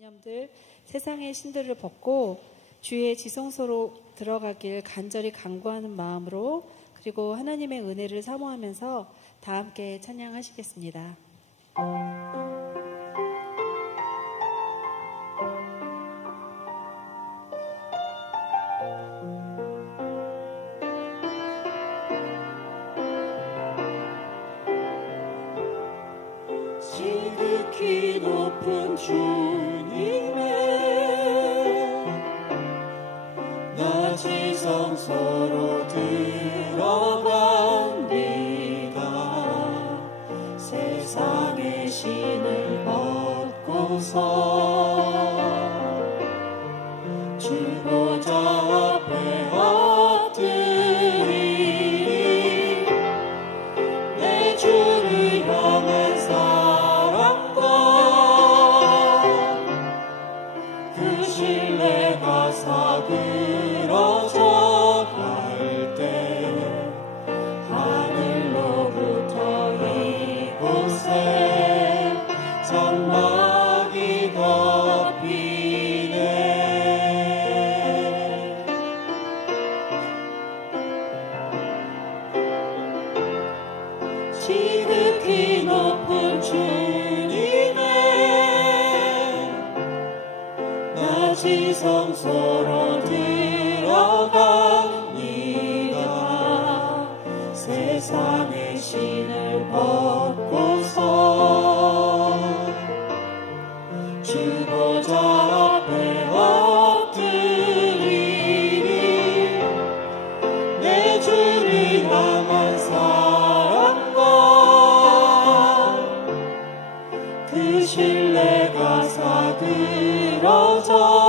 념들 세상의 신들을 벗고 주의 지성소로 들어가길 간절히 간구하는 마음으로 그리고 하나님의 은혜를 사모하면서 다 함께 찬양하시겠습니다. 지극히 높은 주님의 나 지성소로 들어갑니다. 세상의 신을 벗고서 주 보좌 앞에 엎드리 내 주를 향한 신뢰가 사그러져 갈 때 하늘로부터 이곳에 장막이 덮이네. 지극히 높은 지성소로 들어갑니다. 세상의 신을 벗고서 주 보좌 앞에 엎드리리 내 주를 향한 사랑과 그 신뢰가 사그러져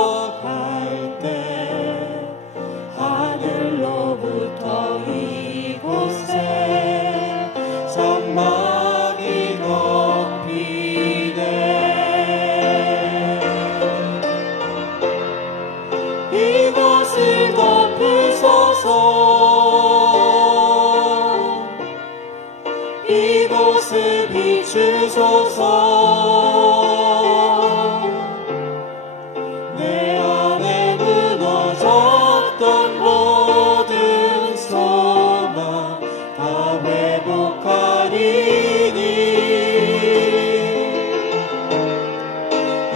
하늘로부터 이곳에 장막이 덮이네. 이곳을 덮으소서. 이곳을 비추소서.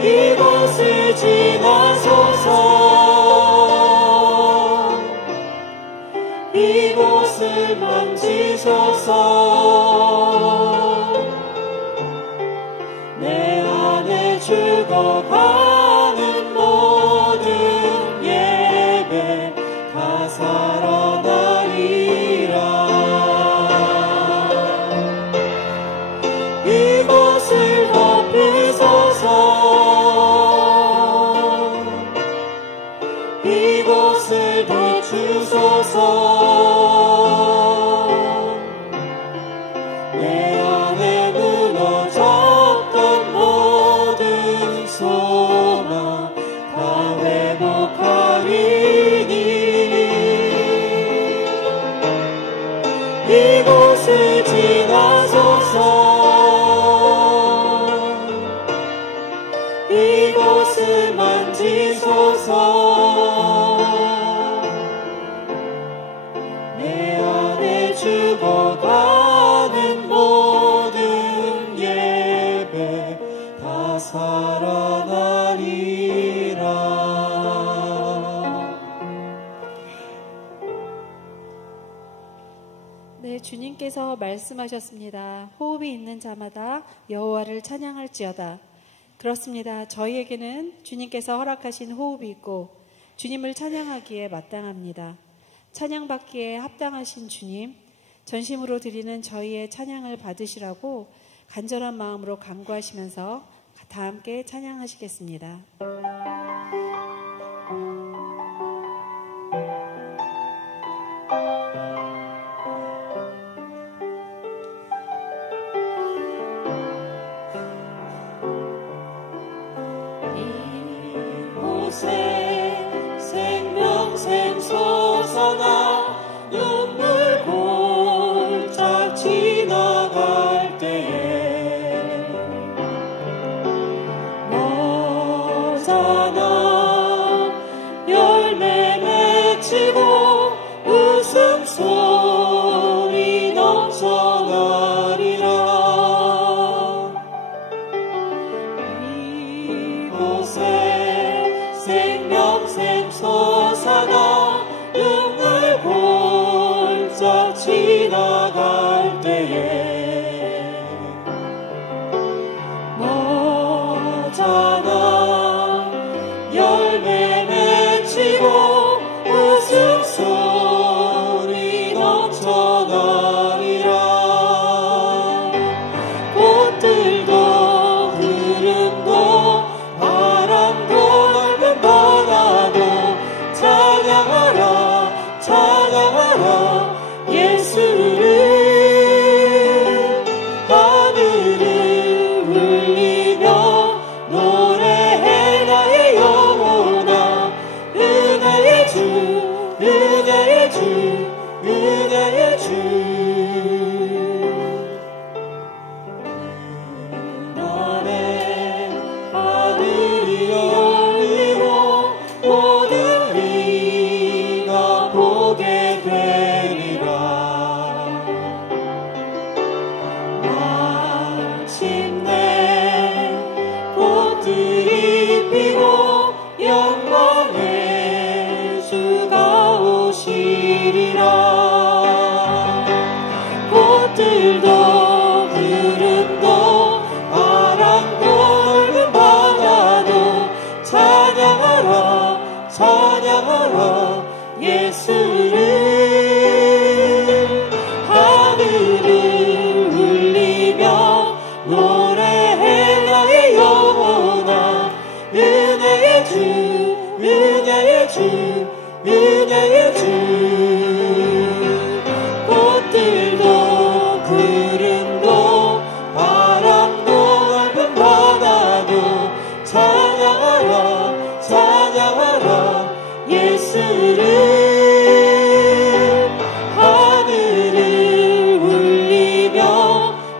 이곳을 지나소서. 이곳을 만지소서. 내 안에 죽어가는 모든 예배 다 살아나리라. 이곳을 덮으소서. 이곳을 비추소서. 내 안에 무너졌던 모든 소망 다 회복하리니. 이곳을 지나소서. 이곳을 만지소서. 죽어가는 모든 예배 다 살아나리라. 네, 주님께서 말씀하셨습니다. 호흡이 있는 자마다 여호와를 찬양할지어다. 그렇습니다. 저희에게는 주님께서 허락하신 호흡이 있고 주님을 찬양하기에 마땅합니다. 찬양받기에 합당하신 주님, 전심으로 드리는 저희의 찬양을 받으시라고 간절한 마음으로 간구하시면서 다 함께 찬양하시겠습니다. 이곳에 생명샘 솟아나 눈물 골짝 지나갈 때에 나타나 열매 맺히고 웃음소리 넘쳐나리라. 꽃들도 구름도 바람도 넓은 바다도 찬양하라 찬양하라 예수를. 하늘을 울리며 노래해 나의 영혼아. 은혜의 주 은혜의 주 은혜의 주. 날에 하늘이 열리고 모든 이가 보게 되리라. 마침내 꽃들이 피고 영광의 주가 오시리라. 꽃들도 구름도 바람도 넓은 바다도 찬양하라 찬양하라 예수를. 하늘을 울리며 노래해 나의 영혼아. 은혜의 주 은혜의 주 은혜의 주. 꽃들도 구름도 바람도 넓은 바다도 찬양하라 찬양하라 예수를. 하늘을 울리며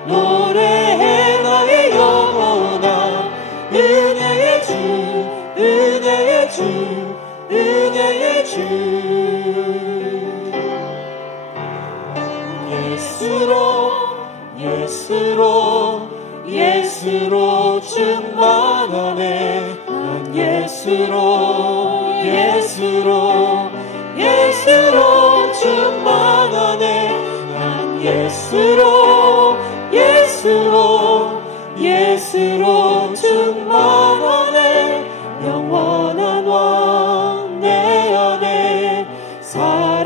노래해 나의 영혼아. 은혜의 주 은혜의 주 은혜의 주. 예수로 예수로 예수로 충만하네. 난 예수로 예수로 예수로 충만하네. 난 예수로 예수로 예수로 충만하네. 영원한 왕 내 안에 살아계시네.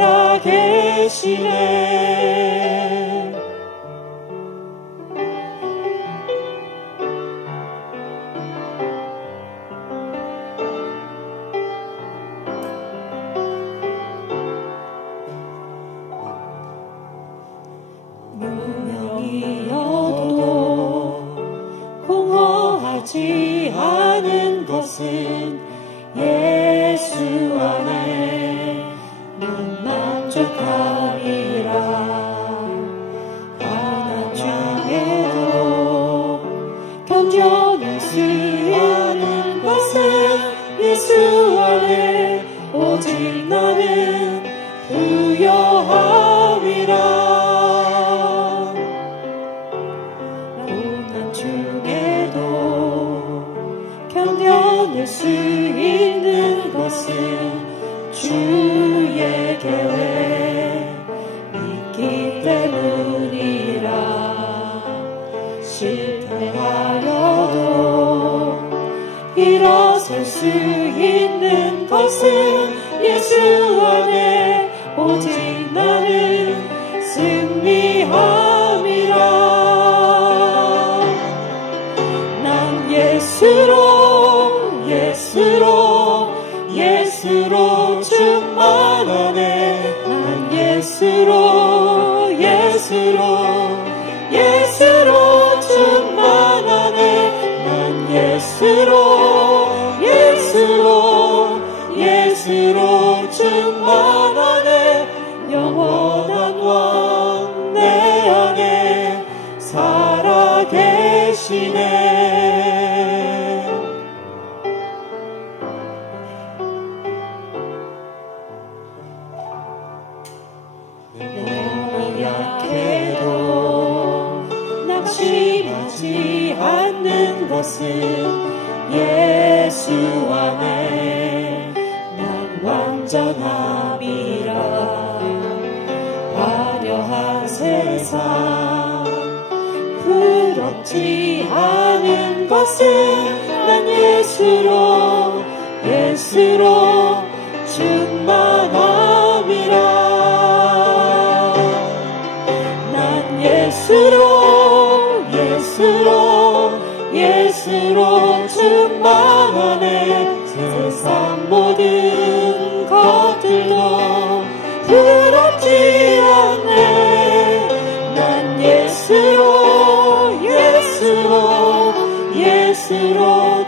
무명이어도 공허하지 않은 것은 예수 안에 난 만족하리라. 가난 중에도 견뎌낼 수 있는 것은 예수 안에 오직 나는 부여함이라. 고난 중에도 견뎌낼 수 있는 것은 주의 계획 있기 때문이라. 실패하여도 일어설 수 있는 것은 예수 안에 오직 나는 승리함이라. 난 예수로 예수로 예수로 충만하네. 난 예수로 예수로 예수로 충만하네. 난 예수로 예수로 예수로 충만하네. 영원한 왕 내 안에 살아계시네. 내가 약해도 낙심하지 않는 것은 예수 안에 난 완전함이라. 화려한 세상 부럽지 않은 것은 난 예수로 충만함이라. 난 예수로 충만하네. 세상 모든 것들도 부럽지 않네. 난 예수로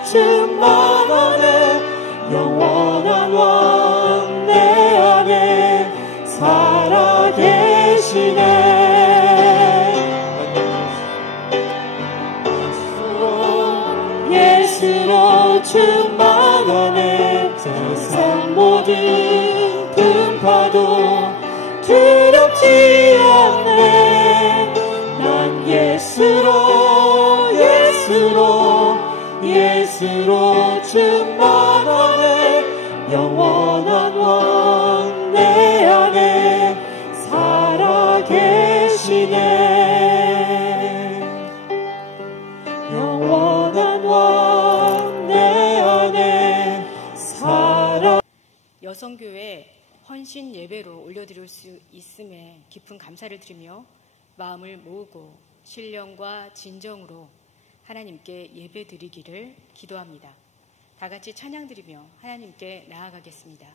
충만하네. 영원한 왕 내 안에 살아계시네. 예수로 충만하네. 세상 모든 풍파도 두렵지 않네. 난 예수로 충만하네. 영원한 왕 내 안에 살아계시네. 영원한 왕 내 안에 살아. 여성교회 헌신 예배로 올려드릴 수 있음에 깊은 감사를 드리며 마음을 모으고 신령과 진정으로 하나님께 예배 드리기를 기도합니다. 다 같이 찬양 드리며 하나님께 나아가겠습니다.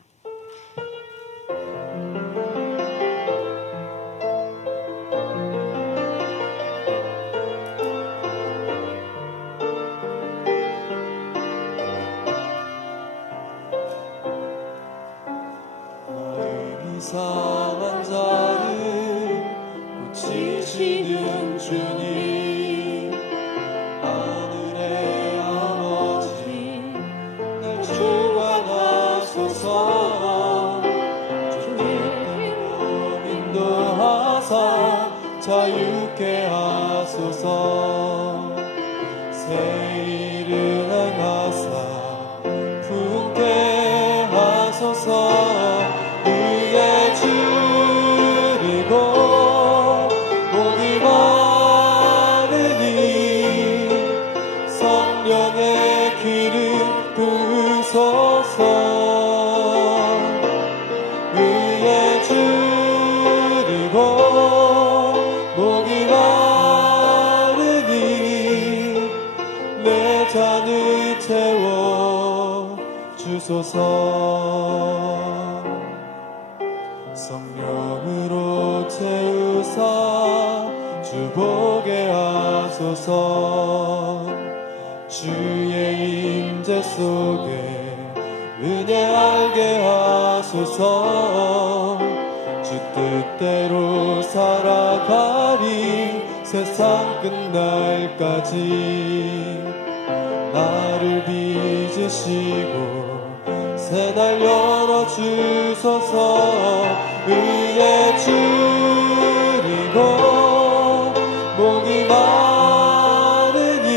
마음이 상한 자를 고치시는 주님, 하늘의 아버지 날 주관하소서. 주의 힘으로 인도하사 자유케 하소서. 새 일을 행하사 품게 하소서. 의에 줄이고 목이 마르니 성령의 기름 부으소서. 의에 줄이고 목이 마르니 내 잔을 채워 주소서. 성령으로 채우사 주보게 하소서. 주의 임재 속에 은혜 알게 하소서. 주 뜻대로 살아가리 세상 끝날까지. 나를 빚으시고 새날 열어주소서. 의에 줄이고 목이 마르니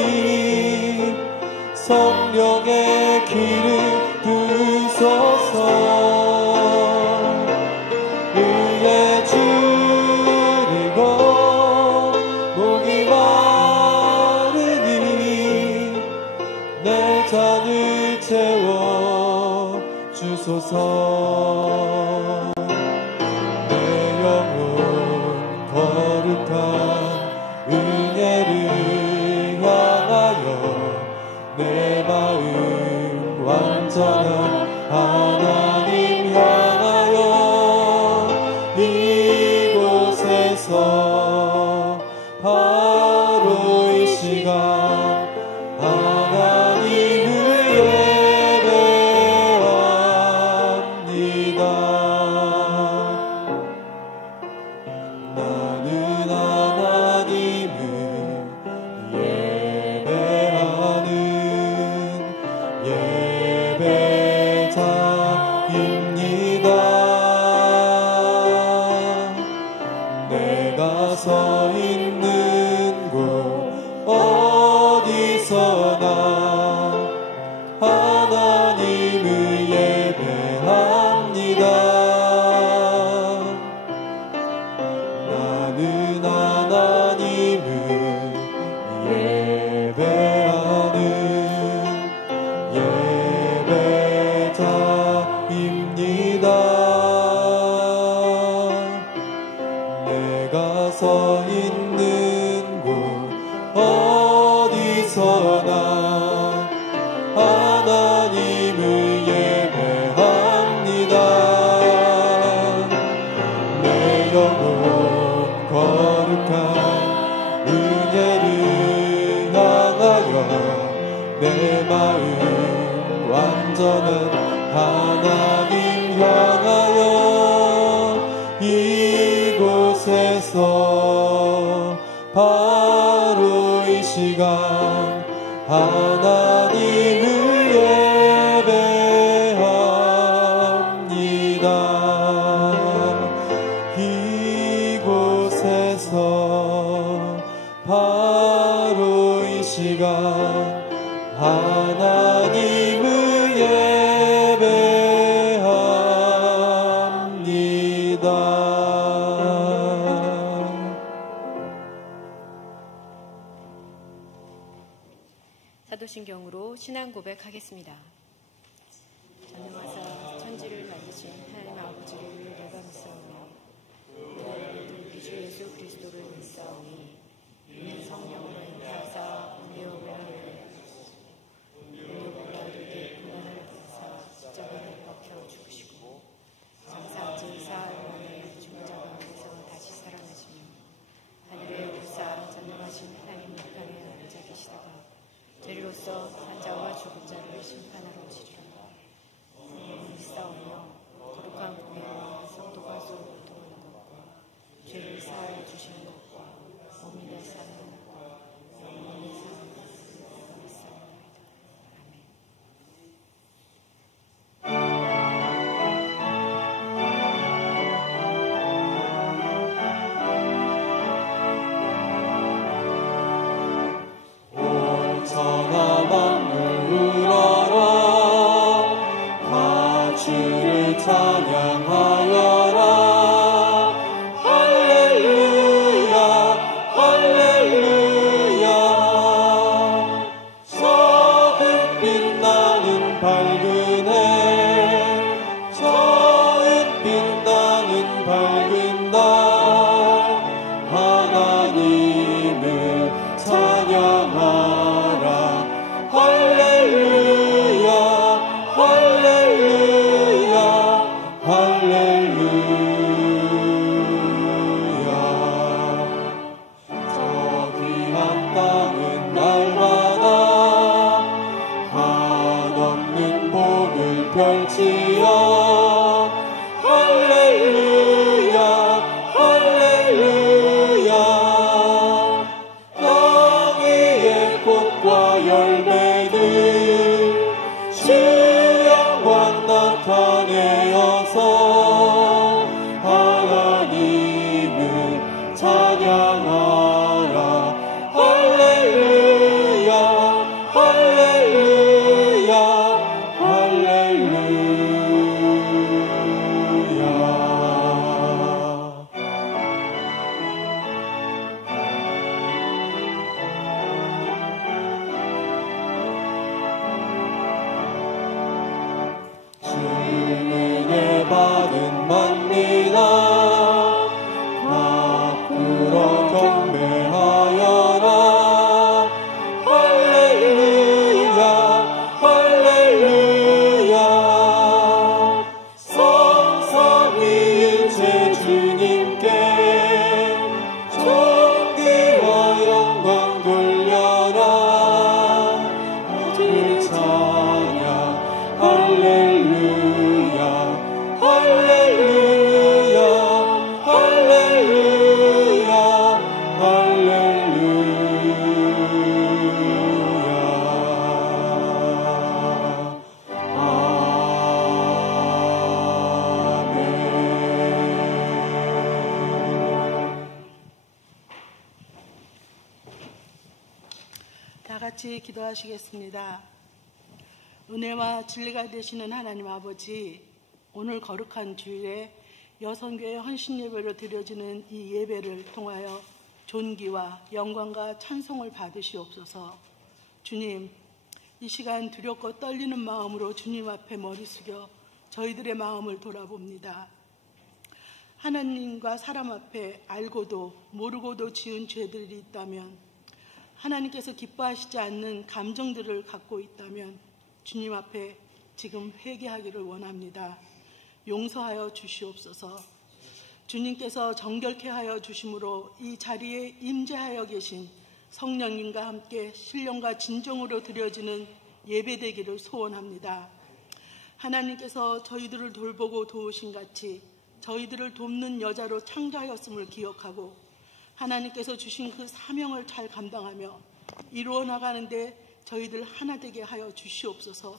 성령의 기름 부으소서. 의에 줄이고 목이 마르니 내 잔을 채워 주소서. 내 영혼 거룩한 은혜를 향하여 내 마음 완전한 하나님 향하여 이곳에서 바로 이 시간 하나님을 예배합니다. 나는 하나님을 예배하는 예배자입니다. 내가 서 있는 곳 어디서나 하나님을 예배합니다. 나는 하나님을 영원한 하나님을 예배합니다. 내 영혼 거룩한 은혜를 향하여 내 마음 완전한 하나님 향하여 이곳에서 바로 이 시간 하나님을 예배합니다. 이곳에서 바로 이 시간 하나님을 예배합니다. 사도신경으로 신앙 고백하겠습니다. 전능하사 천지를 만드신 하나님 아버지를 내가 믿사오며 우리 주 예수 그리스도를 믿사오니 이는 성령으로 인하사 운명을 우리에게 고난을 받으사 십자가에 박혀 죽으시고 장사지 사흘 만에 죽은 자 가운데서 다시 살아나시며 하늘에 오르사 전능하신 하나님 우편에 앉아 계시다가 죄로서 산자와 죽은 자를 심판하러 오시리라. 믿사오며 거룩한 공예와 성도가 서로 교통하는 것과 죄를 사하여 주시는 것과 몸이 사는 것과 영원히 사는 것을 믿사옵나이다. 아멘. 천하 만물 울어라 다 주를 찬양하여라 할렐루야 할렐루야 저 햇빛 나는 밝은 해 저 햇빛 나는 밝은 날 하나님을 찬양하라 할렐루야 할렐루야 할렐루야 저 귀한 땅은 날마다 한없는 복을 펼치어 할렐루야 할렐루야 땅 위에 꽃과 열매들 주 영광 나타내어서 하나님을 찬양하라 할렐루야 할렐루야 할렐루야 주문에 받은 만미나 앞으로 경배하여라 할렐루야 할렐루야 성삼 위인 제 주님께 존귀와 영광 돌려라 주를 찬양 할렐루야 할렐루야 할렐루야 할렐루야 아멘. 다 같이 기도하시겠습니다. 은혜와 진리가 되시는 하나님 아버지, 오늘 거룩한 주일에 여성교회 헌신 예배로 드려지는 이 예배를 통하여 존귀와 영광과 찬송을 받으시옵소서. 주님, 이 시간 두렵고 떨리는 마음으로 주님 앞에 머리 숙여 저희들의 마음을 돌아봅니다. 하나님과 사람 앞에 알고도 모르고도 지은 죄들이 있다면 하나님께서 기뻐하시지 않는 감정들을 갖고 있다면 주님 앞에 지금 회개하기를 원합니다. 용서하여 주시옵소서. 주님께서 정결케 하여 주심으로 이 자리에 임재하여 계신 성령님과 함께 신령과 진정으로 드려지는 예배되기를 소원합니다. 하나님께서 저희들을 돌보고 도우신 같이 저희들을 돕는 여자로 창조하였음을 기억하고 하나님께서 주신 그 사명을 잘 감당하며 이루어 나가는데 저희들 하나 되게 하여 주시옵소서.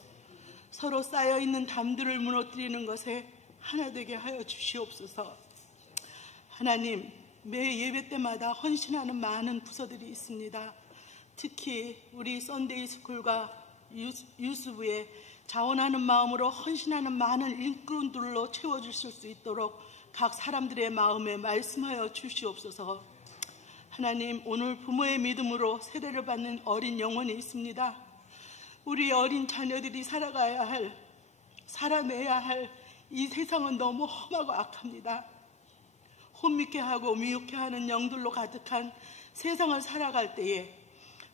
서로 쌓여있는 담들을 무너뜨리는 것에 하나 되게 하여 주시옵소서. 하나님, 매 예배 때마다 헌신하는 많은 부서들이 있습니다. 특히 우리 썬데이 스쿨과 유스부에 자원하는 마음으로 헌신하는 많은 일꾼들로 채워주실 수 있도록 각 사람들의 마음에 말씀하여 주시옵소서. 하나님, 오늘 부모의 믿음으로 세례를 받는 어린 영혼이 있습니다. 우리 어린 자녀들이 살아내야 할 이 세상은 너무 험하고 악합니다. 혼미케 하고 미혹해 하는 영들로 가득한 세상을 살아갈 때에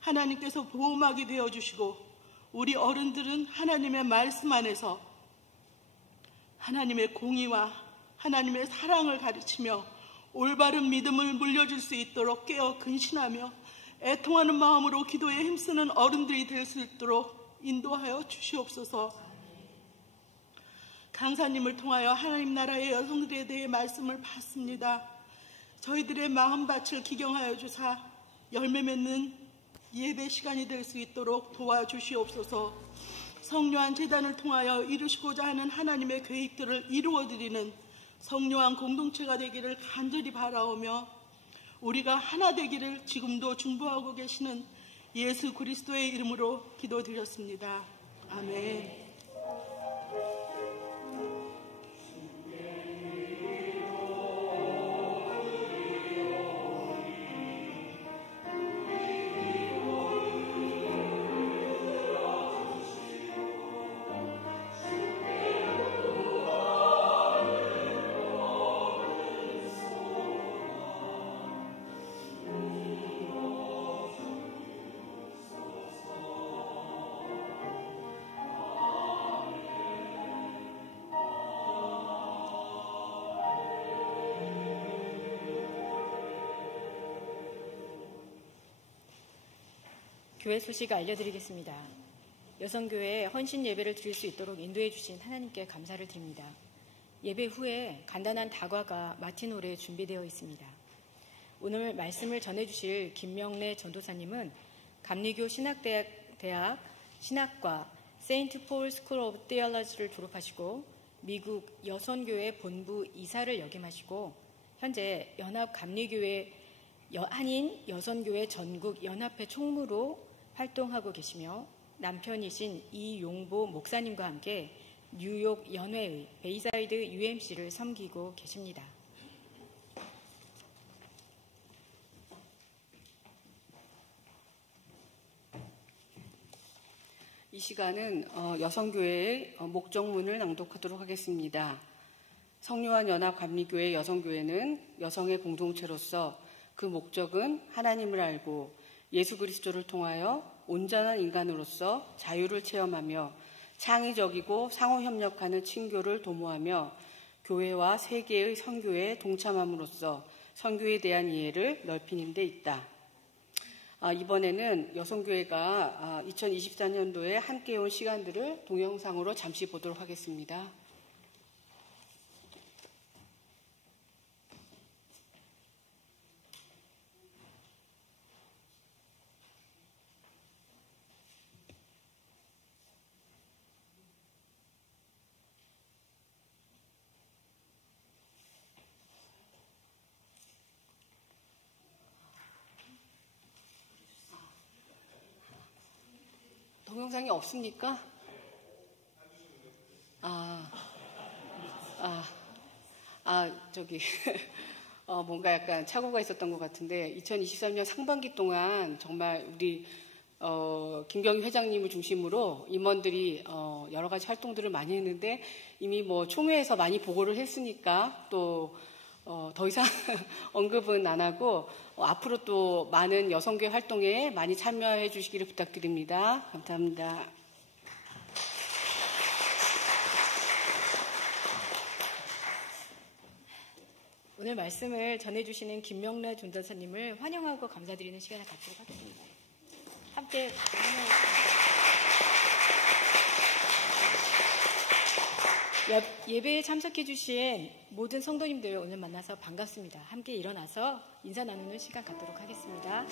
하나님께서 보호막이 되어주시고 우리 어른들은 하나님의 말씀 안에서 하나님의 공의와 하나님의 사랑을 가르치며 올바른 믿음을 물려줄 수 있도록 깨어 근신하며 애통하는 마음으로 기도에 힘쓰는 어른들이 될 수 있도록 인도하여 주시옵소서. 강사님을 통하여 하나님 나라의 여성들에 대해 말씀을 받습니다. 저희들의 마음밭을 기경하여 주사 열매 맺는 예배 시간이 될 수 있도록 도와주시옵소서. 성요한 제단을 통하여 이루시고자 하는 하나님의 계획들을 이루어드리는 성요한 공동체가 되기를 간절히 바라오며 우리가 하나 되기를 지금도 중보하고 계시는 예수 그리스도의 이름으로 기도드렸습니다. 아멘. 교회 소식 알려드리겠습니다. 여성교회에 헌신 예배를 드릴 수 있도록 인도해 주신 하나님께 감사를 드립니다. 예배 후에 간단한 다과가 마티노래 준비되어 있습니다. 오늘 말씀을 전해주실 김명래 전도사님은 감리교 신학대학 신학과 세인트 폴 스쿨 오브 테올로지를 졸업하시고 미국 여선교회 본부 이사를 역임하시고 현재 연합감리교회 한인 여선교회 전국 연합회 총무로 활동하고 계시며 남편이신 이용보 목사님과 함께 뉴욕 연회의 베이사이드 UMC를 섬기고 계십니다. 이 시간은 여성교회의 목적문을 낭독하도록 하겠습니다. 성요한 연합감리교회 여성교회는 여성의 공동체로서 그 목적은 하나님을 알고 예수 그리스도를 통하여 온전한 인간으로서 자유를 체험하며 창의적이고 상호협력하는 친교를 도모하며 교회와 세계의 선교에 동참함으로써 선교에 대한 이해를 넓히는 데 있다. 이번에는 여성교회가 2024년도에 함께 온 시간들을 동영상으로 잠시 보도록 하겠습니다. 동영상이 없습니까? 뭔가 약간 착오가 있었던 것 같은데 2023년 상반기 동안 정말 우리 김경희 회장님을 중심으로 임원들이 여러 가지 활동들을 많이 했는데 이미 총회에서 많이 보고를 했으니까 또 더 이상 언급은 안 하고 앞으로 또 많은 여성교회 활동에 많이 참여해 주시기를 부탁드립니다. 감사합니다. 오늘 말씀을 전해주시는 김명래 전도사님을 환영하고 감사드리는 시간을 갖도록 하겠습니다. 함께 예배에 참석해주신 모든 성도님들 오늘 만나서 반갑습니다. 함께 일어나서 인사 나누는 시간 갖도록 하겠습니다.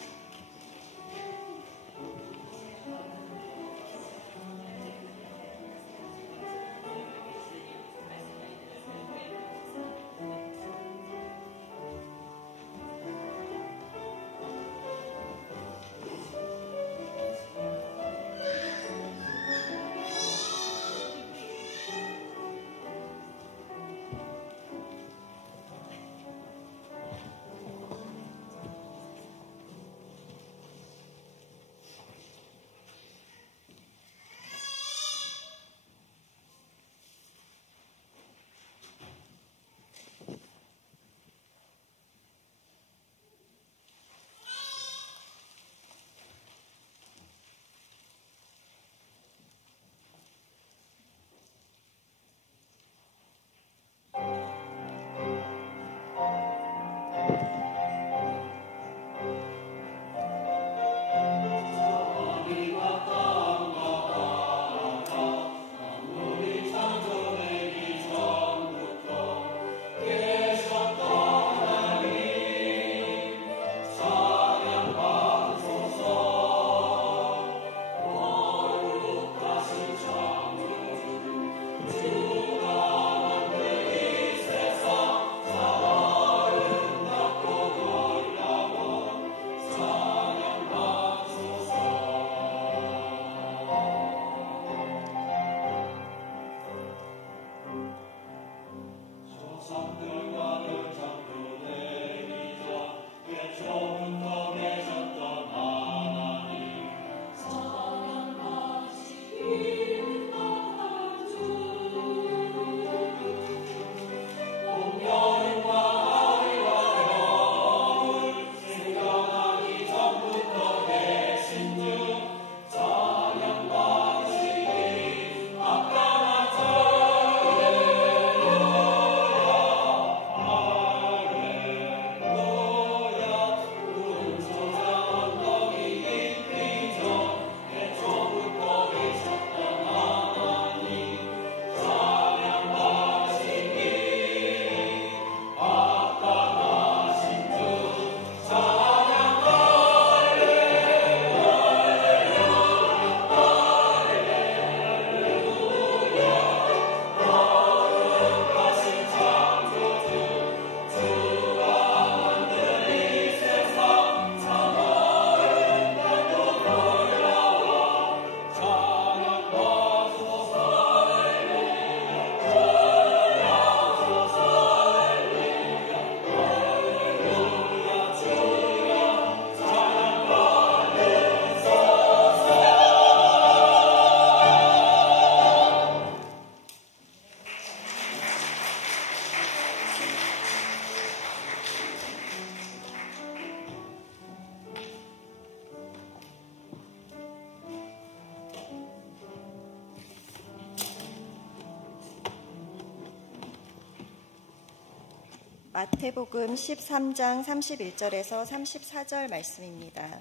마태복음 13장 31절에서 34절 말씀입니다.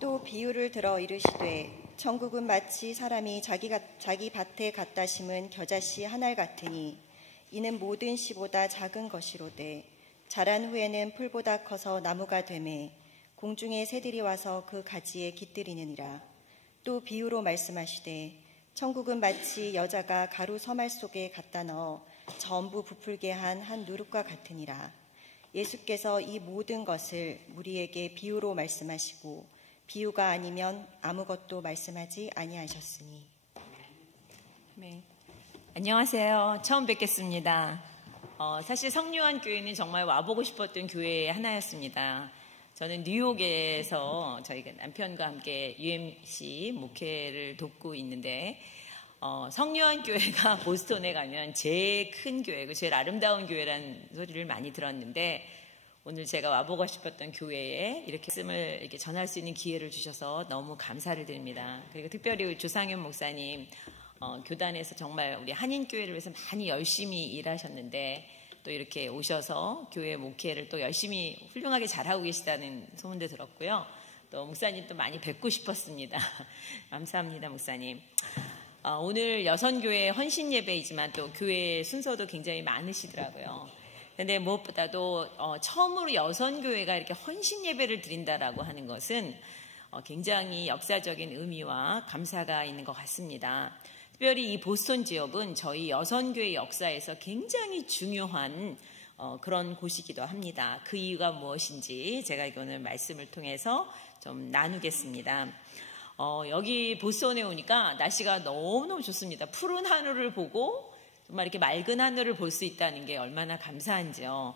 또 비유를 들어 이르시되 천국은 마치 사람이 자기 밭에 갖다 심은 겨자씨 한 알 같으니 이는 모든 씨보다 작은 것이로되 자란 후에는 풀보다 커서 나무가 되매 공중의 새들이 와서 그 가지에 깃들이느니라. 또 비유로 말씀하시되 천국은 마치 여자가 가루 서말 속에 갖다 넣어 전부 부풀게 한 누룩과 같으니라. 예수께서 이 모든 것을 우리에게 비유로 말씀하시고 비유가 아니면 아무것도 말씀하지 아니하셨으니. 네. 안녕하세요. 처음 뵙겠습니다. 사실 성류한 교회는 정말 와보고 싶었던 교회의 하나였습니다. 저는 뉴욕에서 저희가 남편과 함께 UMC 목회를 돕고 있는데 성요한 교회가 보스턴에 가면 제일 큰 교회고 제일 아름다운 교회라는 소리를 많이 들었는데 오늘 제가 와보고 싶었던 교회에 이렇게 말씀을 이렇게 전할 수 있는 기회를 주셔서 너무 감사를 드립니다. 그리고 특별히 조상현 목사님 교단에서 정말 우리 한인교회를 위해서 많이 열심히 일하셨는데 또 이렇게 오셔서 교회 목회를 또 열심히 훌륭하게 잘하고 계시다는 소문도 들었고요. 또 목사님 또 많이 뵙고 싶었습니다. 감사합니다, 목사님. 오늘 여선교회 헌신 예배이지만 또 교회 순서도 굉장히 많으시더라고요. 근데 무엇보다도 처음으로 여선교회가 이렇게 헌신 예배를 드린다라고 하는 것은 굉장히 역사적인 의미와 감사가 있는 것 같습니다. 특별히 이 보스턴 지역은 저희 여선교회 역사에서 굉장히 중요한 그런 곳이기도 합니다. 그 이유가 무엇인지 제가 오늘 말씀을 통해서 좀 나누겠습니다. 여기 보스턴에 오니까 날씨가 너무너무 좋습니다. 푸른 하늘을 보고 정말 이렇게 맑은 하늘을 볼 수 있다는 게 얼마나 감사한지요.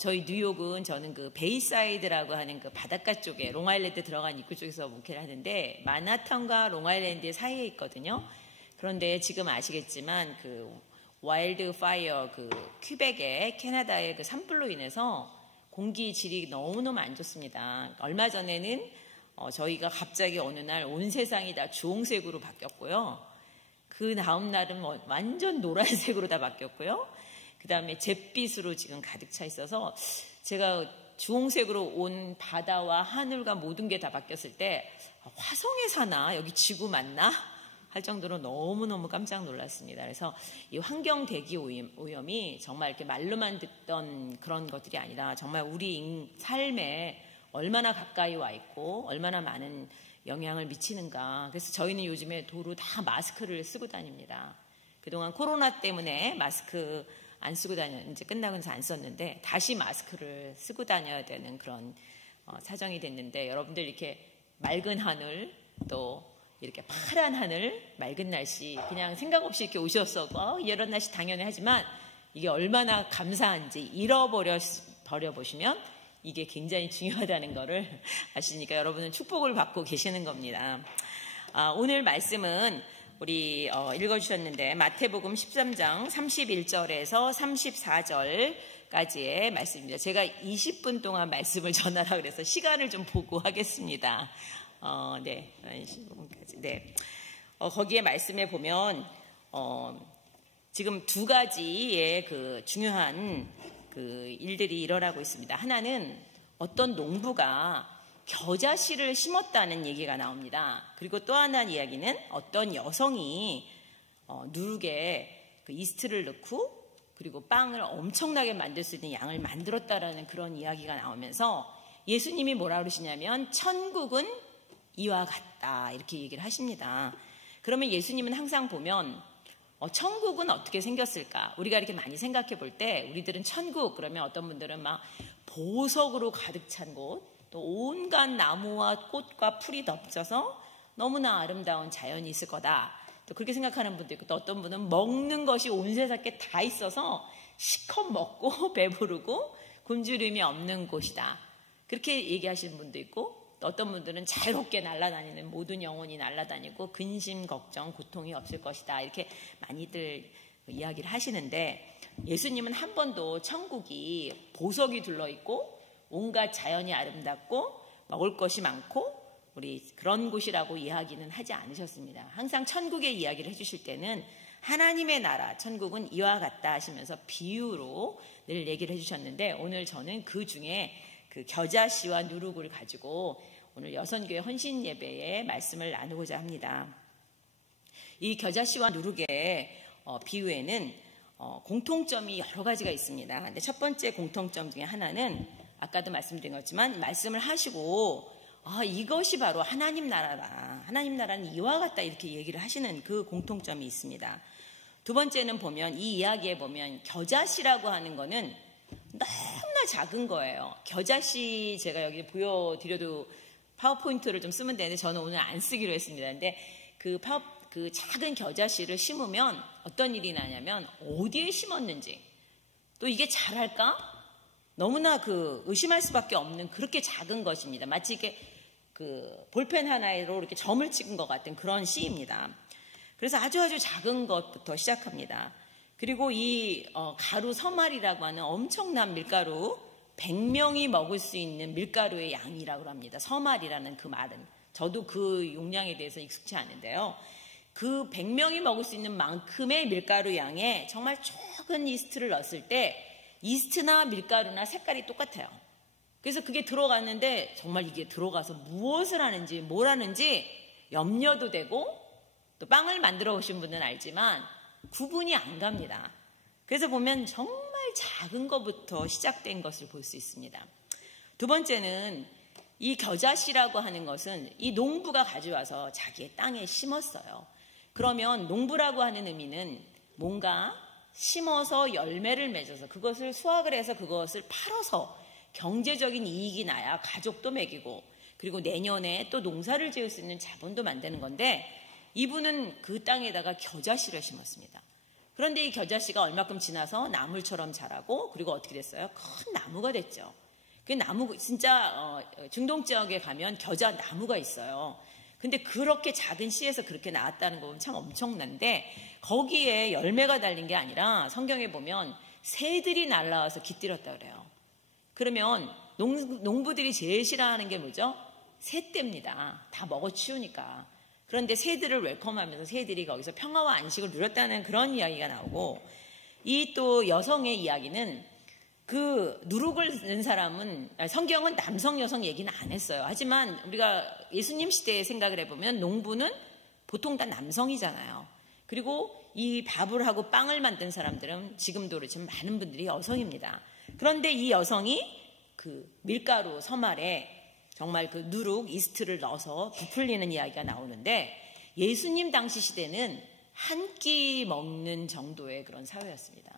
저희 뉴욕은 저는 그 베이사이드라고 하는 그 바닷가 쪽에 롱아일랜드 들어간 입구 쪽에서 목회를 하는데 만하탄과 롱아일랜드 사이에 있거든요. 그런데 지금 아시겠지만 그 와일드 파이어 그 퀴벡의 캐나다의 그 산불로 인해서 공기 질이 너무너무 안 좋습니다. 얼마 전에는 저희가 갑자기 어느 날 온 세상이 다 주홍색으로 바뀌었고요. 그 다음 날은 완전 노란색으로 다 바뀌었고요. 그 다음에 잿빛으로 지금 가득 차 있어서 제가 주홍색으로 온 바다와 하늘과 모든 게 다 바뀌었을 때 화성에 사나? 여기 지구 맞나? 할 정도로 너무너무 깜짝 놀랐습니다. 그래서 이 환경 대기 오염이 정말 이렇게 말로만 듣던 그런 것들이 아니라 정말 우리 삶에 얼마나 가까이 와 있고 얼마나 많은 영향을 미치는가. 그래서 저희는 요즘에 도로 다 마스크를 쓰고 다닙니다. 그동안 코로나 때문에 마스크 안 쓰고 이제 끝나고 나서 안 썼는데 다시 마스크를 쓰고 다녀야 되는 그런 사정이 됐는데 여러분들 이렇게 맑은 하늘 또 이렇게 파란 하늘, 맑은 날씨 그냥 생각 없이 이렇게 오셨어. 이런 날씨 당연히 하지만 이게 얼마나 감사한지 버려보시면 이게 굉장히 중요하다는 거를 아시니까 여러분은 축복을 받고 계시는 겁니다. 오늘 말씀은 우리 읽어주셨는데 마태복음 13장 31절에서 34절까지의 말씀입니다. 제가 20분 동안 말씀을 전하라 그래서 시간을 좀 보고 하겠습니다. 네, 15분까지. 네. 거기에 말씀에 보면, 지금 두 가지의 그 중요한 그 일들이 일어나고 있습니다. 하나는 어떤 농부가 겨자씨를 심었다는 얘기가 나옵니다. 그리고 또 하나 이야기는 어떤 여성이 누룩에 그 이스트를 넣고 그리고 빵을 엄청나게 만들 수 있는 양을 만들었다라는 그런 이야기가 나오면서 예수님이 뭐라 그러시냐면 천국은 이와 같다 이렇게 얘기를 하십니다. 그러면 예수님은 항상 보면 천국은 어떻게 생겼을까? 우리가 이렇게 많이 생각해 볼 때 우리들은 천국 그러면 어떤 분들은 막 보석으로 가득 찬 곳, 또 온갖 나무와 꽃과 풀이 덮쳐서 너무나 아름다운 자연이 있을 거다. 또 그렇게 생각하는 분도 있고 또 어떤 분은 먹는 것이 온 세상에 다 있어서 실컷 먹고 배부르고 굶주림이 없는 곳이다. 그렇게 얘기하시는 분도 있고 또 어떤 분들은 자유롭게 날아다니는 모든 영혼이 날아다니고 근심, 걱정, 고통이 없을 것이다. 이렇게 많이들 이야기를 하시는데 예수님은 한 번도 천국이 보석이 둘러있고 온갖 자연이 아름답고 먹을 것이 많고 우리 그런 곳이라고 이야기는 하지 않으셨습니다. 항상 천국의 이야기를 해주실 때는 하나님의 나라, 천국은 이와 같다 하시면서 비유로 늘 얘기를 해주셨는데 오늘 저는 그 중에 그 겨자씨와 누룩을 가지고 오늘 여선교회 헌신 예배에 말씀을 나누고자 합니다. 이 겨자씨와 누룩의 비유에는 공통점이 여러 가지가 있습니다. 근데 첫 번째 공통점 중에 하나는 아까도 말씀드린 것지만 말씀을 하시고 이것이 바로 하나님 나라다. 하나님 나라는 이와 같다 이렇게 얘기를 하시는 그 공통점이 있습니다. 두 번째는 보면 이 이야기에 보면 겨자씨라고 하는 거는 너무나 작은 거예요. 겨자씨 제가 여기 보여드려도 파워포인트를 좀 쓰면 되는데 저는 오늘 안 쓰기로 했습니다. 근데 그 작은 겨자씨를 심으면 어떤 일이 나냐면 어디에 심었는지 또 이게 자랄까? 너무나 의심할 수밖에 없는 그렇게 작은 것입니다. 마치 이렇게 볼펜 하나로 이렇게 점을 찍은 것 같은 그런 씨입니다. 그래서 아주 작은 것부터 시작합니다. 그리고 이 가루 서말이라고 하는 엄청난 밀가루, 100명이 먹을 수 있는 밀가루의 양이라고 합니다. 서말이라는 그 말은. 저도 그 용량에 대해서 익숙치 않은데요. 그 100명이 먹을 수 있는 만큼의 밀가루 양에 정말 적은 이스트를 넣었을 때 이스트나 밀가루나 색깔이 똑같아요. 그래서 그게 들어갔는데 정말 이게 들어가서 무엇을 하는지 뭘 하는지 염려도 되고, 또 빵을 만들어 오신 분은 알지만 구분이 안 갑니다. 그래서 보면 정말 작은 것부터 시작된 것을 볼 수 있습니다. 두 번째는 이 겨자씨라고 하는 것은 이 농부가 가져와서 자기의 땅에 심었어요. 그러면 농부라고 하는 의미는 뭔가 심어서 열매를 맺어서 그것을 수확을 해서 그것을 팔아서 경제적인 이익이 나야 가족도 먹이고, 그리고 내년에 또 농사를 지을 수 있는 자본도 만드는 건데, 이분은 그 땅에다가 겨자씨를 심었습니다. 그런데 이 겨자씨가 얼마큼 지나서 나물처럼 자라고, 그리고 어떻게 됐어요? 큰 나무가 됐죠. 그 나무, 진짜 중동 지역에 가면 겨자 나무가 있어요. 근데 그렇게 작은 씨에서 그렇게 나왔다는 거 보면 참 엄청난데, 거기에 열매가 달린 게 아니라 성경에 보면 새들이 날아와서 깃들였다 그래요. 그러면 농부들이 제일 싫어하는 게 뭐죠? 새떼입니다. 다 먹어치우니까. 그런데 새들을 웰컴하면서 새들이 거기서 평화와 안식을 누렸다는 그런 이야기가 나오고, 이 또 여성의 이야기는 그 누룩을 넣은 사람은, 성경은 남성 여성 얘기는 안 했어요. 하지만 우리가 예수님 시대에 생각을 해보면 농부는 보통 다 남성이잖아요. 그리고 이 밥을 하고 빵을 만든 사람들은 지금도 그렇지만 많은 분들이 여성입니다. 그런데 이 여성이 그 밀가루 서말에 정말 그 누룩, 이스트를 넣어서 부풀리는 이야기가 나오는데, 예수님 당시 시대는 한 끼 먹는 정도의 그런 사회였습니다.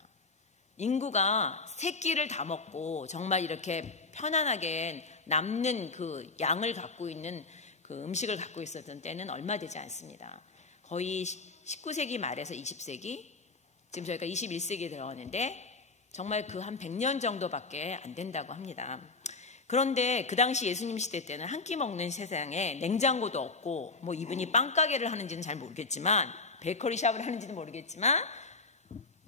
인구가 세 끼를 다 먹고 정말 이렇게 편안하게 남는 그 양을 갖고 있는 그 음식을 갖고 있었던 때는 얼마 되지 않습니다. 거의 19세기 말에서 20세기, 지금 저희가 21세기에 들어가는데 정말 그 한 100년 정도밖에 안 된다고 합니다. 그런데 그 당시 예수님 시대 때는 한 끼 먹는 세상에 냉장고도 없고, 뭐 이분이 빵가게를 하는지는 잘 모르겠지만, 베이커리 샵을 하는지는 모르겠지만,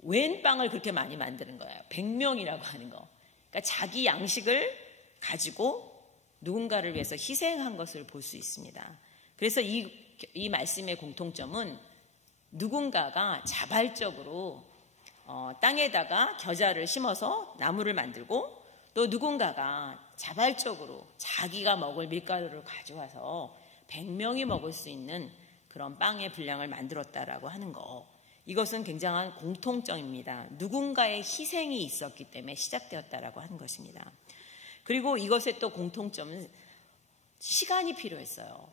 웬 빵을 그렇게 많이 만드는 거예요. 100명이라고 하는 거. 그러니까 자기 양식을 가지고 누군가를 위해서 희생한 것을 볼 수 있습니다. 그래서 이 말씀의 공통점은 누군가가 자발적으로 땅에다가 겨자를 심어서 나무를 만들고, 또 누군가가 자발적으로 자기가 먹을 밀가루를 가져와서 100명이 먹을 수 있는 그런 빵의 분량을 만들었다라고 하는 거. 이것은 굉장한 공통점입니다. 누군가의 희생이 있었기 때문에 시작되었다라고 하는 것입니다. 그리고 이것의 또 공통점은 시간이 필요했어요.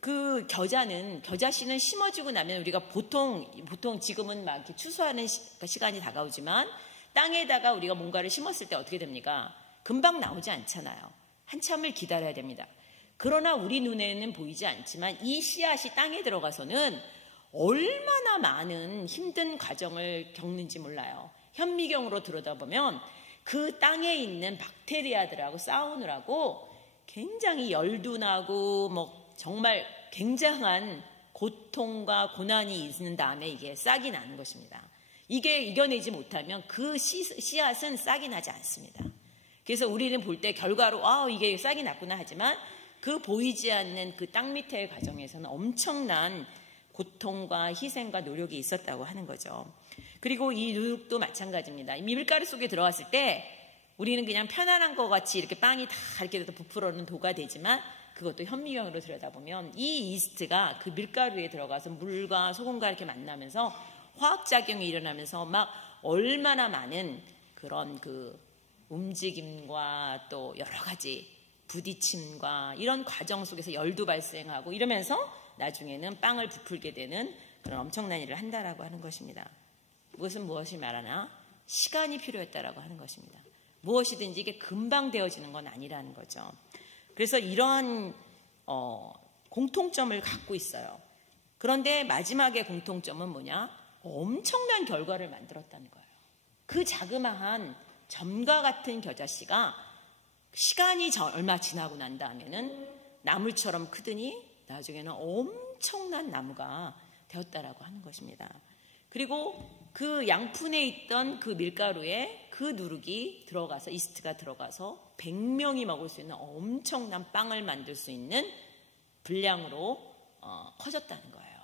그 겨자씨는 심어지고 나면 우리가 보통 지금은 막 이렇게 추수하는 시간이 다가오지만, 땅에다가 우리가 뭔가를 심었을 때 어떻게 됩니까? 금방 나오지 않잖아요. 한참을 기다려야 됩니다. 그러나 우리 눈에는 보이지 않지만 이 씨앗이 땅에 들어가서는 얼마나 많은 힘든 과정을 겪는지 몰라요. 현미경으로 들여다보면 그 땅에 있는 박테리아들하고 싸우느라고 굉장히 열도 나고 뭐 정말 굉장한 고통과 고난이 있는 다음에 이게 싹이 나는 것입니다. 이게 이겨내지 못하면 그 씨앗은 싹이 나지 않습니다. 그래서 우리는 볼 때 결과로 이게 싹이 났구나 하지만, 그 보이지 않는 그 땅 밑의 과정에서는 엄청난 고통과 희생과 노력이 있었다고 하는 거죠. 그리고 이 누룩도 마찬가지입니다. 이 밀가루 속에 들어갔을 때 우리는 그냥 편안한 것 같이 이렇게 빵이 다 이렇게 부풀어오는 도가 되지만, 그것도 현미경으로 들여다보면 이 이스트가 그 밀가루에 들어가서 물과 소금과 이렇게 만나면서 화학작용이 일어나면서 막 얼마나 많은 그런 그 움직임과 또 여러 가지 부딪힘과 이런 과정 속에서 열도 발생하고 이러면서 나중에는 빵을 부풀게 되는 그런 엄청난 일을 한다라고 하는 것입니다. 그것은 무엇을 말하나? 시간이 필요했다라고 하는 것입니다. 무엇이든지 이게 금방 되어지는 건 아니라는 거죠. 그래서 이러한 공통점을 갖고 있어요. 그런데 마지막의 공통점은 뭐냐? 엄청난 결과를 만들었다는 거예요. 그 자그마한 점과 같은 겨자씨가 시간이 얼마 지나고 난 다음에는 나물처럼 크더니 나중에는 엄청난 나무가 되었다라고 하는 것입니다. 그리고 그 양푼에 있던 그 밀가루에 그 누룩이 들어가서 이스트가 들어가서 100명이 먹을 수 있는 엄청난 빵을 만들 수 있는 분량으로 커졌다는 거예요.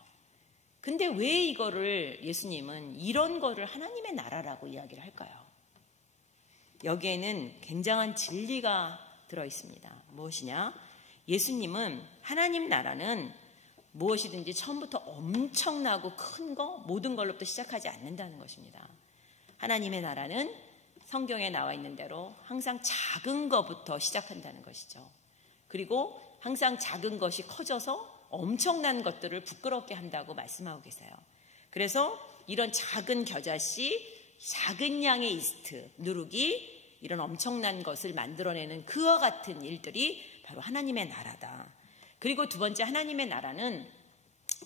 근데 왜 이거를 예수님은 이런 거를 하나님의 나라라고 이야기를 할까요? 여기에는 굉장한 진리가 들어 있습니다. 무엇이냐? 예수님은 하나님 나라는 무엇이든지 처음부터 엄청나고 큰 거, 모든 걸로부터 시작하지 않는다는 것입니다. 하나님의 나라는 성경에 나와 있는 대로 항상 작은 것부터 시작한다는 것이죠. 그리고 항상 작은 것이 커져서 엄청난 것들을 부끄럽게 한다고 말씀하고 계세요. 그래서 이런 작은 겨자씨, 작은 양의 이스트, 누룩이 이런 엄청난 것을 만들어내는 그와 같은 일들이 바로 하나님의 나라다. 그리고 두 번째, 하나님의 나라는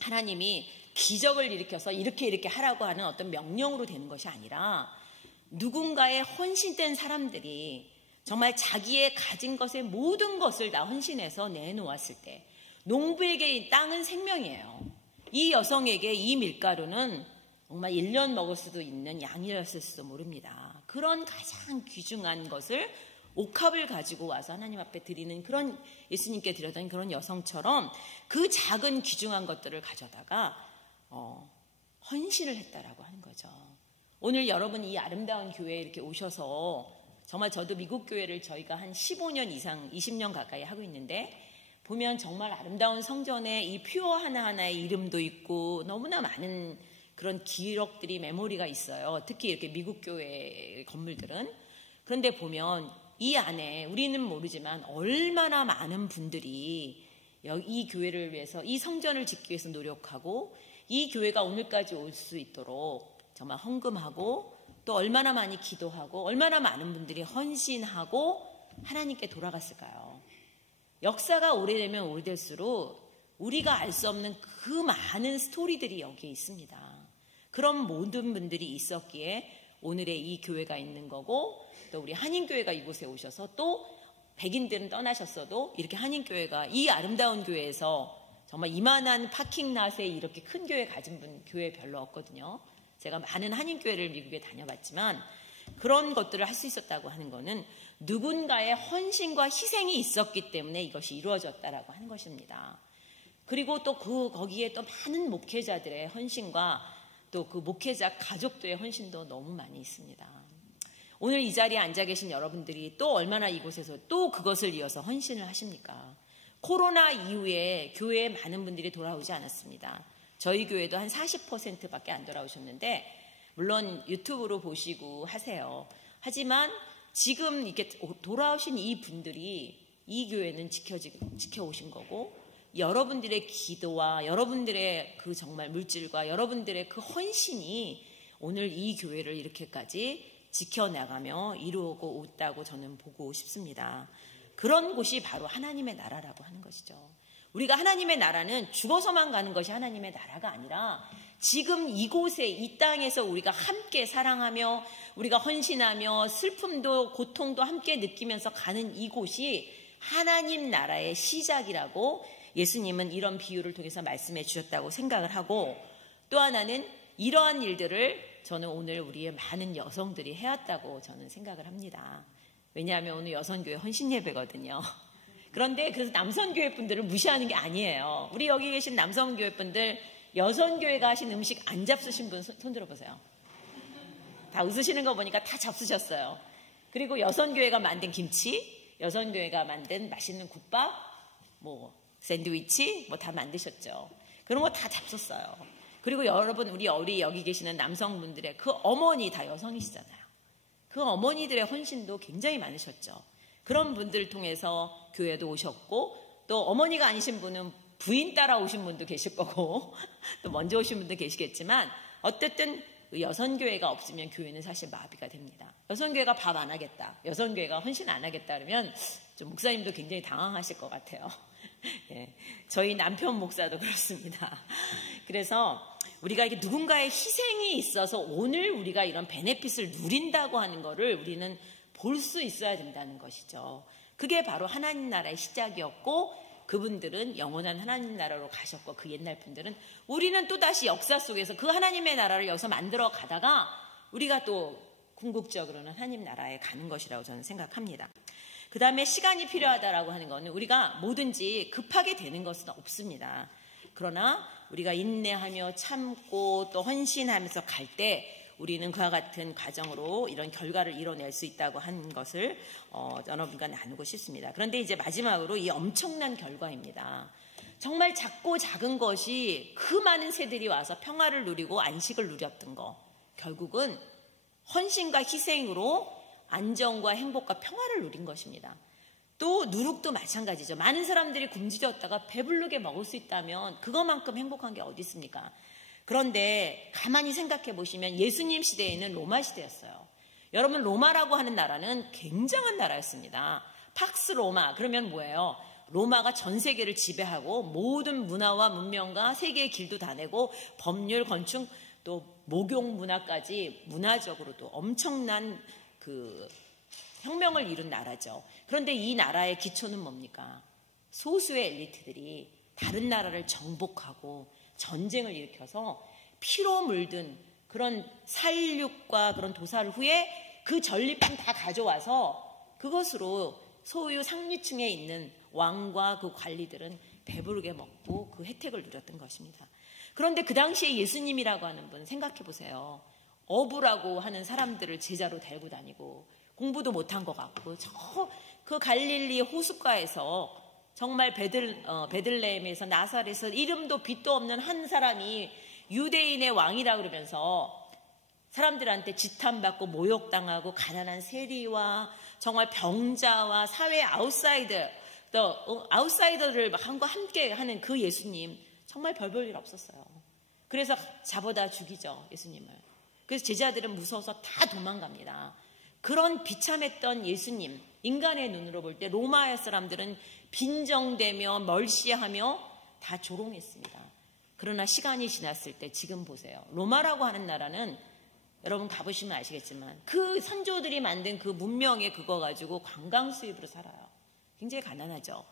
하나님이 기적을 일으켜서 이렇게 하라고 하는 어떤 명령으로 되는 것이 아니라 누군가의 헌신된 사람들이 정말 자기의 가진 것의 모든 것을 다 헌신해서 내놓았을 때, 농부에게 이 땅은 생명이에요. 이 여성에게 이 밀가루는 정말 1년 먹을 수도 있는 양이었을지도 모릅니다. 그런 가장 귀중한 것을 옥합을 가지고 와서 하나님 앞에 드리는 그런, 예수님께 드렸던 그런 여성처럼 그 작은 귀중한 것들을 가져다가 헌신을 했다라고 하는 거죠. 오늘 여러분 이 아름다운 교회에 이렇게 오셔서, 정말 저도 미국 교회를 저희가 한 15년 이상, 20년 가까이 하고 있는데, 보면 정말 아름다운 성전에 이 퓨어 하나하나의 이름도 있고 너무나 많은 그런 기록들이, 메모리가 있어요. 특히 이렇게 미국 교회 건물들은. 그런데 보면 이 안에 우리는 모르지만 얼마나 많은 분들이 이 교회를 위해서, 이 성전을 짓기 위해서 노력하고, 이 교회가 오늘까지 올 수 있도록 정말 헌금하고, 또 얼마나 많이 기도하고, 얼마나 많은 분들이 헌신하고 하나님께 돌아갔을까요? 역사가 오래되면 오래될수록 우리가 알 수 없는 그 많은 스토리들이 여기에 있습니다. 그런 모든 분들이 있었기에 오늘의 이 교회가 있는 거고, 또 우리 한인교회가 이곳에 오셔서, 또 백인들은 떠나셨어도 이렇게 한인교회가 이 아름다운 교회에서, 정말 이만한 파킹랏에 이렇게 큰 교회 가진 분 교회 별로 없거든요. 제가 많은 한인교회를 미국에 다녀봤지만 그런 것들을 할 수 있었다고 하는 것은 누군가의 헌신과 희생이 있었기 때문에 이것이 이루어졌다라고 하는 것입니다. 그리고 또 거기에 또 많은 목회자들의 헌신과 또 그 목회자 가족들의 헌신도 너무 많이 있습니다. 오늘 이 자리에 앉아 계신 여러분들이 또 얼마나 이곳에서 또 그것을 이어서 헌신을 하십니까? 코로나 이후에 교회에 많은 분들이 돌아오지 않았습니다. 저희 교회도 한 40%밖에 안 돌아오셨는데, 물론 유튜브로 보시고 하세요. 하지만 지금 이렇게 돌아오신 이 분들이 이 교회는 지켜오신 거고, 여러분들의 기도와 여러분들의 그 정말 물질과 여러분들의 그 헌신이 오늘 이 교회를 이렇게까지 지켜나가며 이루고 있다고 저는 보고 싶습니다. 그런 곳이 바로 하나님의 나라라고 하는 것이죠. 우리가 하나님의 나라는 죽어서만 가는 것이 하나님의 나라가 아니라, 지금 이곳에, 이 땅에서 우리가 함께 사랑하며 우리가 헌신하며 슬픔도 고통도 함께 느끼면서 가는 이곳이 하나님 나라의 시작이라고 예수님은 이런 비유를 통해서 말씀해 주셨다고 생각을 하고, 또 하나는 이러한 일들을 저는 오늘 우리의 많은 여성들이 해왔다고 저는 생각을 합니다. 왜냐하면 오늘 여성교회 헌신 예배거든요. 그런데 그래서 남성교회 분들을 무시하는 게 아니에요. 우리 여기 계신 남성교회 분들, 여성교회가 하신 음식 안 잡수신 분 손 들어보세요. 다 웃으시는 거 보니까 다 잡수셨어요. 그리고 여성교회가 만든 김치, 여성교회가 만든 맛있는 국밥, 뭐 샌드위치 뭐 다 만드셨죠. 그런 거 다 잡섰어요. 그리고 여러분, 우리 여기 계시는 남성분들의 그 어머니 다 여성이시잖아요. 그 어머니들의 헌신도 굉장히 많으셨죠. 그런 분들을 통해서 교회도 오셨고, 또 어머니가 아니신 분은 부인 따라 오신 분도 계실 거고, 또 먼저 오신 분도 계시겠지만, 어쨌든 여성교회가 없으면 교회는 사실 마비가 됩니다. 여성교회가 밥 안 하겠다, 여성교회가 헌신 안 하겠다 그러면 좀 목사님도 굉장히 당황하실 것 같아요. 예, 저희 남편 목사도 그렇습니다. 그래서 우리가 이게 누군가의 희생이 있어서 오늘 우리가 이런 베네핏을 누린다고 하는 거를 우리는 볼 수 있어야 된다는 것이죠. 그게 바로 하나님 나라의 시작이었고, 그분들은 영원한 하나님 나라로 가셨고 그 옛날 분들은 우리는 또다시 역사 속에서 그 하나님의 나라를 여기서 만들어 가다가 우리가 또 궁극적으로는 하나님 나라에 가는 것이라고 저는 생각합니다. 그 다음에 시간이 필요하다라고 하는 것은 우리가 뭐든지 급하게 되는 것은 없습니다. 그러나 우리가 인내하며 참고 또 헌신하면서 갈 때 우리는 그와 같은 과정으로 이런 결과를 이뤄낼 수 있다고 하는 것을 여러분과 나누고 싶습니다. 그런데 이제 마지막으로 이 엄청난 결과입니다. 정말 작고 작은 것이 그 많은 새들이 와서 평화를 누리고 안식을 누렸던 거, 결국은 헌신과 희생으로 안정과 행복과 평화를 누린 것입니다. 또 누룩도 마찬가지죠. 많은 사람들이 굶주렸다가 배부르게 먹을 수 있다면 그것만큼 행복한 게 어디 있습니까? 그런데 가만히 생각해 보시면 예수님 시대에는 로마 시대였어요. 여러분, 로마라고 하는 나라는 굉장한 나라였습니다. 팍스 로마, 그러면 뭐예요? 로마가 전 세계를 지배하고 모든 문화와 문명과 세계의 길도 다 내고 법률, 건축, 또 목욕 문화까지 문화적으로도 엄청난 그 혁명을 이룬 나라죠. 그런데 이 나라의 기초는 뭡니까? 소수의 엘리트들이 다른 나라를 정복하고 전쟁을 일으켜서 피로 물든 그런 살육과 그런 도살을 후에 그 전리품 다 가져와서 그것으로 소유 상류층에 있는 왕과 그 관리들은 배부르게 먹고 그 혜택을 누렸던 것입니다. 그런데 그 당시에 예수님이라고 하는 분 생각해 보세요. 어부라고 하는 사람들을 제자로 데리고 다니고 공부도 못한 것 같고 그 갈릴리 호숫가에서 정말 베들레헴에서 나사렛에서 이름도 빛도 없는 한 사람이 유대인의 왕이라 그러면서 사람들한테 지탄받고 모욕당하고 가난한 세리와 정말 병자와 사회 아웃사이더를 한과 함께 하는 그 예수님 정말 별 볼 일 없었어요. 그래서 잡아다 죽이죠, 예수님을. 그래서 제자들은 무서워서 다 도망갑니다. 그런 비참했던 예수님, 인간의 눈으로 볼 때 로마의 사람들은 빈정대며 멀시하며 다 조롱했습니다. 그러나 시간이 지났을 때 지금 보세요. 로마라고 하는 나라는 여러분 가보시면 아시겠지만 그 선조들이 만든 그 문명의 그거 가지고 관광 수입으로 살아요. 굉장히 가난하죠.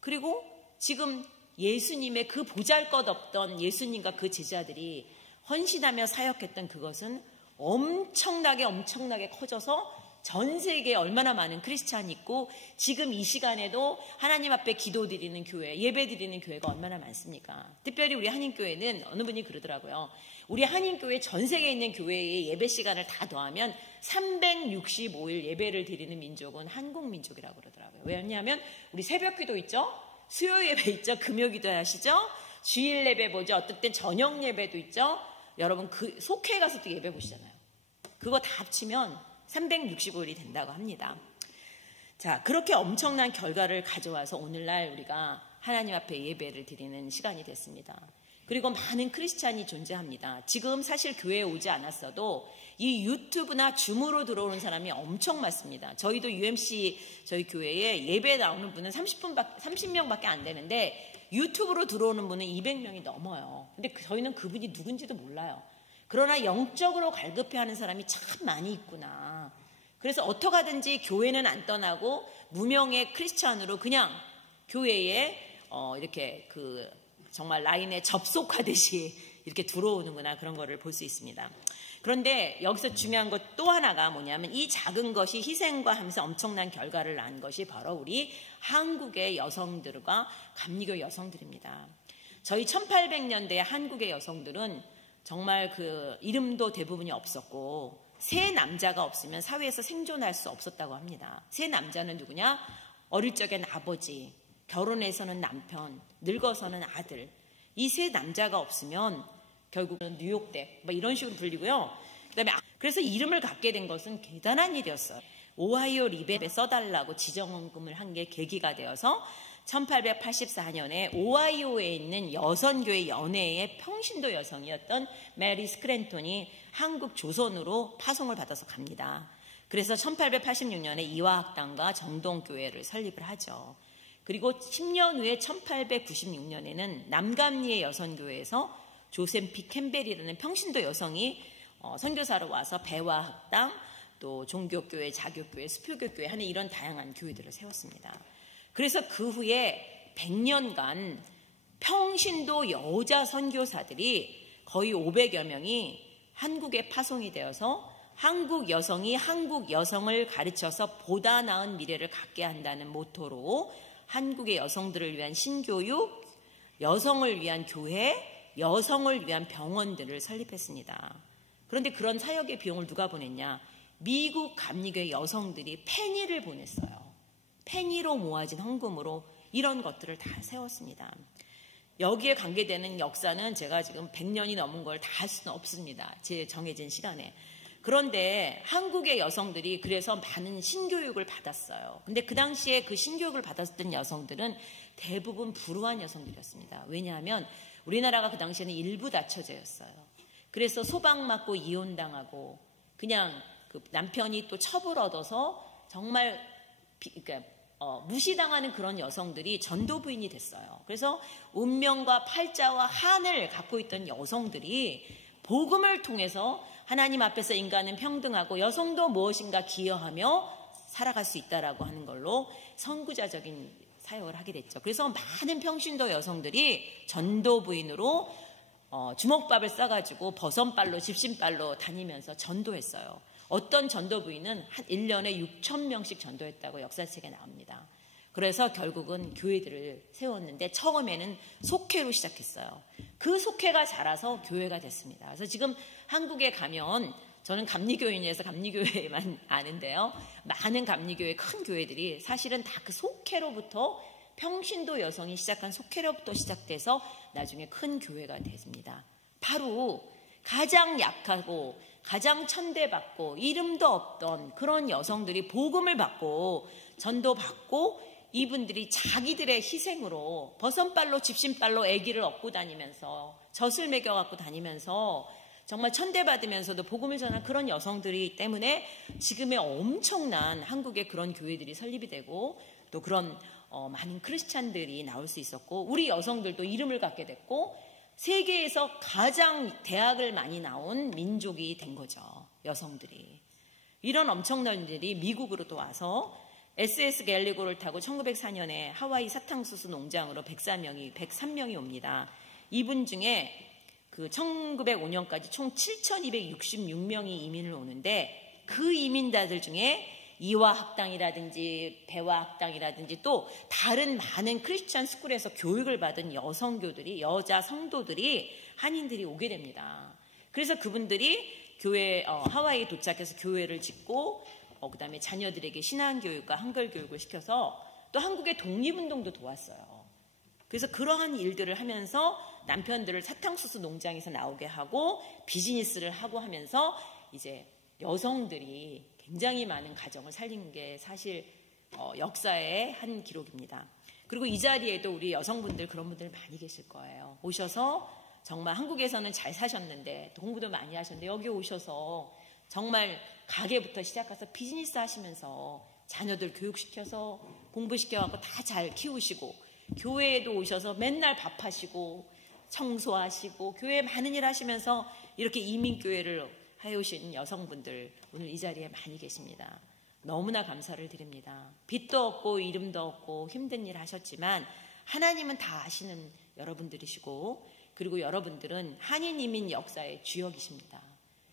그리고 지금 예수님의 그 보잘것없던 예수님과 그 제자들이 헌신하며 사역했던 그것은 엄청나게 커져서 전 세계에 얼마나 많은 크리스찬이 있고 지금 이 시간에도 하나님 앞에 기도드리는 교회, 예배드리는 교회가 얼마나 많습니까? 특별히 우리 한인교회는 어느 분이 그러더라고요. 우리 한인교회 전 세계에 있는 교회의 예배 시간을 다 더하면 365일 예배를 드리는 민족은 한국 민족이라고 그러더라고요. 왜냐하면 우리 새벽기도 있죠? 수요 예배 있죠? 금요 기도 하시죠? 주일 예배 보죠? 어떨 땐 저녁 예배도 있죠? 여러분 그 속회에 가서 또 예배 보시잖아요. 그거 다 합치면 365일이 된다고 합니다. 자, 그렇게 엄청난 결과를 가져와서 오늘날 우리가 하나님 앞에 예배를 드리는 시간이 됐습니다. 그리고 많은 크리스찬이 존재합니다. 지금 사실 교회에 오지 않았어도 이 유튜브나 줌으로 들어오는 사람이 엄청 많습니다. 저희도 UMC 저희 교회에 예배에 나오는 분은 30명밖에 안 되는데 유튜브로 들어오는 분은 200명이 넘어요. 근데 저희는 그분이 누군지도 몰라요. 그러나 영적으로 갈급해하는 사람이 참 많이 있구나. 그래서 어떻게 하든지 교회는 안 떠나고 무명의 크리스찬으로 그냥 교회에 이렇게 그 정말 라인에 접속하듯이 이렇게 들어오는구나, 그런 거를 볼 수 있습니다. 그런데 여기서 중요한 것 또 하나가 뭐냐면 이 작은 것이 희생과 하면서 엄청난 결과를 낳은 것이 바로 우리 한국의 여성들과 감리교 여성들입니다. 저희 1800년대 한국의 여성들은 정말 그 이름도 대부분이 없었고 세 남자가 없으면 사회에서 생존할 수 없었다고 합니다. 세 남자는 누구냐? 어릴 적엔 아버지, 결혼해서는 남편, 늙어서는 아들. 이 세 남자가 없으면 결국은 뉴욕대 뭐 이런 식으로 불리고요. 그다음에 그래서 이름을 갖게 된 것은 대단한 일이었어요. 오하이오 리베에 써달라고 지정헌금을 한 게 계기가 되어서 1884년에 오하이오에 있는 여선교회 연회의 평신도 여성이었던 메리 스크랜톤이 한국 조선으로 파송을 받아서 갑니다. 그래서 1886년에 이화학당과 정동교회를 설립을 하죠. 그리고 10년 후에 1896년에는 남감리의 여선교회에서 조셉 피 캠벨이라는 평신도 여성이 선교사로 와서 배화학당, 또 종교교회, 자교교회, 수표교교회 하는 이런 다양한 교회들을 세웠습니다. 그래서 그 후에 100년간 평신도 여자 선교사들이 거의 500여 명이 한국에 파송이 되어서 한국 여성이 한국 여성을 가르쳐서 보다 나은 미래를 갖게 한다는 모토로 한국의 여성들을 위한 신교육, 여성을 위한 교회, 여성을 위한 병원들을 설립했습니다. 그런데 그런 사역의 비용을 누가 보냈냐? 미국 감리교회 여성들이 페니를 보냈어요. 페니로 모아진 헌금으로 이런 것들을 다 세웠습니다. 여기에 관계되는 역사는 제가 지금 100년이 넘은 걸 다 할 수는 없습니다. 제 정해진 시간에. 그런데 한국의 여성들이 그래서 많은 신교육을 받았어요. 근데 그 당시에 그 신교육을 받았던 여성들은 대부분 불우한 여성들이었습니다. 왜냐하면 우리나라가 그 당시에는 일부 다처제였어요. 그래서 소방맞고 이혼당하고 그냥 그 남편이 또 첩을 얻어서 정말 무시당하는 그런 여성들이 전도부인이 됐어요. 그래서 운명과 팔자와 한을 갖고 있던 여성들이 복음을 통해서 하나님 앞에서 인간은 평등하고 여성도 무엇인가 기여하며 살아갈 수 있다라고 하는 걸로 선구자적인 사역을 하게 됐죠. 그래서 많은 평신도 여성들이 전도부인으로 주먹밥을 싸가지고 버선발로 집신발로 다니면서 전도했어요. 어떤 전도부인은 한 1년에 6,000명씩 전도했다고 역사책에 나옵니다. 그래서 결국은 교회들을 세웠는데 처음에는 속회로 시작했어요. 그 속회가 자라서 교회가 됐습니다. 그래서 지금 한국에 가면 저는 감리교인이라서 감리교회만 아는데요. 많은 감리교회 큰 교회들이 사실은 다 그 속회로부터 평신도 여성이 시작한 속회로부터 시작돼서 나중에 큰 교회가 됐습니다. 바로 가장 약하고 가장 천대받고 이름도 없던 그런 여성들이 복음을 받고 전도받고 이분들이 자기들의 희생으로 버선발로 집신발로 아기를 업고 다니면서 젖을 먹여갖고 다니면서 정말 천대받으면서도 복음을 전한 그런 여성들이 때문에 지금의 엄청난 한국의 그런 교회들이 설립이 되고 또 그런 많은 크리스찬들이 나올 수 있었고 우리 여성들도 이름을 갖게 됐고 세계에서 가장 대학을 많이 나온 민족이 된 거죠. 여성들이. 이런 엄청난 일들이 미국으로 또 와서 SS 갤리고를 타고 1904년에 하와이 사탕수수 농장으로 103명이 옵니다. 이분 중에 그 1905년까지 총 7,266명이 이민을 오는데 그 이민자들 중에 이화학당이라든지 배화학당이라든지 또 다른 많은 크리스천 스쿨에서 교육을 받은 여성교들이 여자 성도들이 한인들이 오게 됩니다. 그래서 그분들이 하와이에 도착해서 교회를 짓고 그다음에 자녀들에게 신앙교육과 한글교육을 시켜서 또 한국의 독립운동도 도왔어요. 그래서 그러한 일들을 하면서 남편들을 사탕수수 농장에서 나오게 하고 비즈니스를 하고 하면서 이제 여성들이 굉장히 많은 가정을 살린 게 사실 역사의 한 기록입니다. 그리고 이 자리에도 우리 여성분들 그런 분들 많이 계실 거예요. 오셔서 정말 한국에서는 잘 사셨는데 공부도 많이 하셨는데 여기 오셔서 정말 가게부터 시작해서 비즈니스 하시면서 자녀들 교육시켜서 공부시켜갖고 다 잘 키우시고 교회에도 오셔서 맨날 밥하시고 청소하시고 교회에 많은 일 하시면서 이렇게 이민교회를 해오신 여성분들 오늘 이 자리에 많이 계십니다. 너무나 감사를 드립니다. 빚도 없고 이름도 없고 힘든 일 하셨지만 하나님은 다 아시는 여러분들이시고 그리고 여러분들은 한인 이민 역사의 주역이십니다.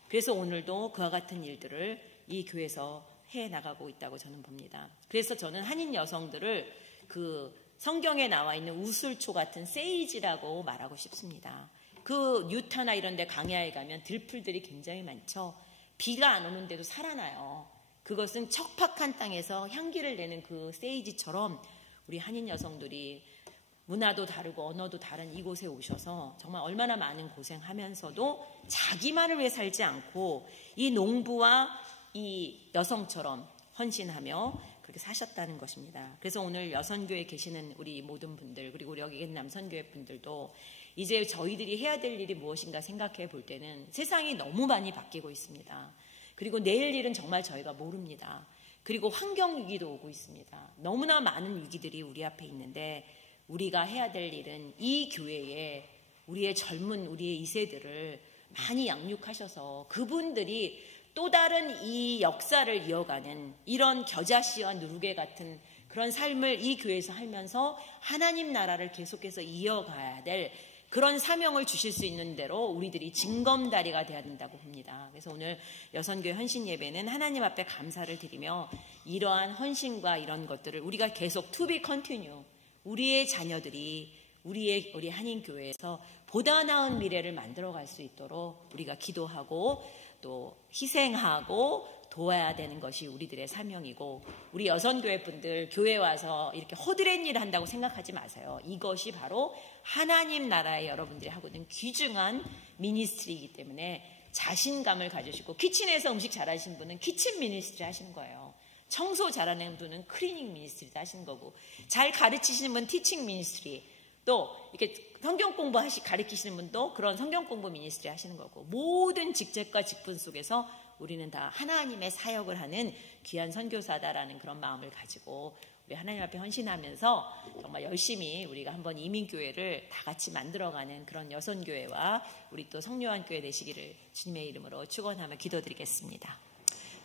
그래서 오늘도 그와 같은 일들을 이 교회에서 해나가고 있다고 저는 봅니다. 그래서 저는 한인 여성들을 그 성경에 나와 있는 우슬초 같은 세이지라고 말하고 싶습니다. 그 유타나 이런 데 강야에 가면 들풀들이 굉장히 많죠. 비가 안 오는데도 살아나요. 그것은 척박한 땅에서 향기를 내는 그 세이지처럼 우리 한인 여성들이 문화도 다르고 언어도 다른 이곳에 오셔서 정말 얼마나 많은 고생하면서도 자기만을 위해 살지 않고 이 농부와 이 여성처럼 헌신하며 그렇게 사셨다는 것입니다. 그래서 오늘 여선교회에 계시는 우리 모든 분들 그리고 우리 여기 계신 남선교회 분들도 이제 저희들이 해야 될 일이 무엇인가 생각해 볼 때는 세상이 너무 많이 바뀌고 있습니다. 그리고 내일 일은 정말 저희가 모릅니다. 그리고 환경 위기도 오고 있습니다. 너무나 많은 위기들이 우리 앞에 있는데 우리가 해야 될 일은 이 교회에 우리의 젊은 우리의 2세들을 많이 양육하셔서 그분들이 또 다른 이 역사를 이어가는 이런 겨자씨와 누룩의 같은 그런 삶을 이 교회에서 하면서 하나님 나라를 계속해서 이어가야 될 그런 사명을 주실 수 있는 대로 우리들이 징검다리가 되어야 된다고 봅니다. 그래서 오늘 여선교회 헌신 예배는 하나님 앞에 감사를 드리며 이러한 헌신과 이런 것들을 우리가 계속 to be continue, 우리의 자녀들이 우리 한인교회에서 보다 나은 미래를 만들어갈 수 있도록 우리가 기도하고 또 희생하고 도와야 되는 것이 우리들의 사명이고, 우리 여선교회 분들 교회 와서 이렇게 허드렛 일을 한다고 생각하지 마세요. 이것이 바로 하나님 나라에 여러분들이 하고 있는 귀중한 미니스트리이기 때문에 자신감을 가지시고, 키친에서 음식 잘하시는 분은 키친 미니스트리 하시는 거예요. 청소 잘하는 분은 클리닝 미니스트리도 하시는 거고, 잘 가르치시는 분은 티칭 미니스트리, 또 이렇게 성경 공부 가르치시는 분도 그런 성경 공부 미니스트리 하시는 거고, 모든 직책과 직분 속에서 우리는 다 하나님의 사역을 하는 귀한 선교사다라는 그런 마음을 가지고 우리 하나님 앞에 헌신하면서 정말 열심히 우리가 한번 이민교회를 다 같이 만들어가는 그런 여선교회와 우리 또 성요한교회 되시기를 주님의 이름으로 축원하며 기도드리겠습니다.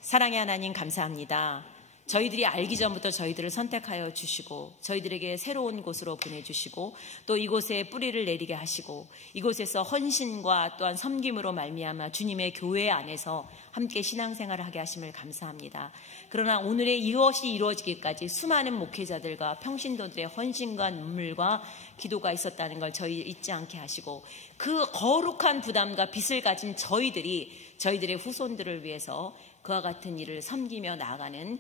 사랑의 하나님, 감사합니다. 저희들이 알기 전부터 저희들을 선택하여 주시고 저희들에게 새로운 곳으로 보내주시고 또 이곳에 뿌리를 내리게 하시고 이곳에서 헌신과 또한 섬김으로 말미암아 주님의 교회 안에서 함께 신앙생활을 하게 하심을 감사합니다. 그러나 오늘의 이것이 이루어지기까지 수많은 목회자들과 평신도들의 헌신과 눈물과 기도가 있었다는 걸 저희 잊지 않게 하시고, 그 거룩한 부담과 빚을 가진 저희들의 후손들을 위해서 그와 같은 일을 섬기며 나아가는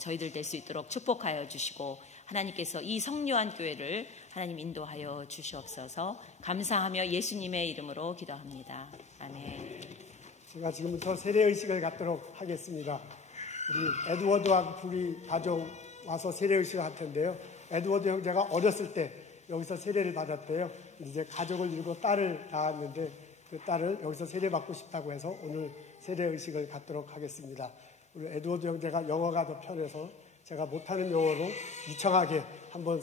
저희들 될 수 있도록 축복하여 주시고, 하나님께서 이 성요한 교회를 하나님 인도하여 주시옵소서. 감사하며 예수님의 이름으로 기도합니다. 아멘. 제가 지금부터 세례의식을 갖도록 하겠습니다. 우리 에드워드와 둘이 가족 와서 세례의식을 할 텐데요. 에드워드 형제가 어렸을 때 여기서 세례를 받았대요. 이제 가족을 이루고 딸을 낳았는데 그 딸을 여기서 세례받고 싶다고 해서 오늘 세례의식을 갖도록 하겠습니다. 우리 에드워드 형제가 영어가 더 편해서 제가 못하는 영어로 유창하게 한번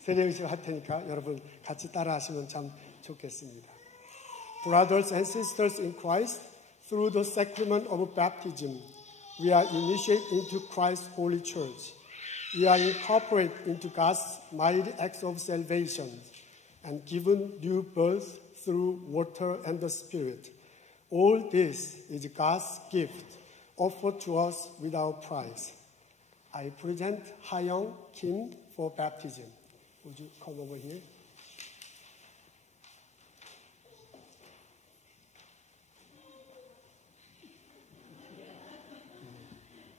세례의식을 할 테니까 여러분 같이 따라 하시면 참 좋겠습니다. Brothers and sisters in Christ, through the sacrament of baptism, we are initiated into Christ's holy church. We are incorporated into God's mighty acts of salvation and given new birth through water and the Spirit. All this is God's gift offered to us without price. I present Ha-young Kim for baptism. Would you come over here?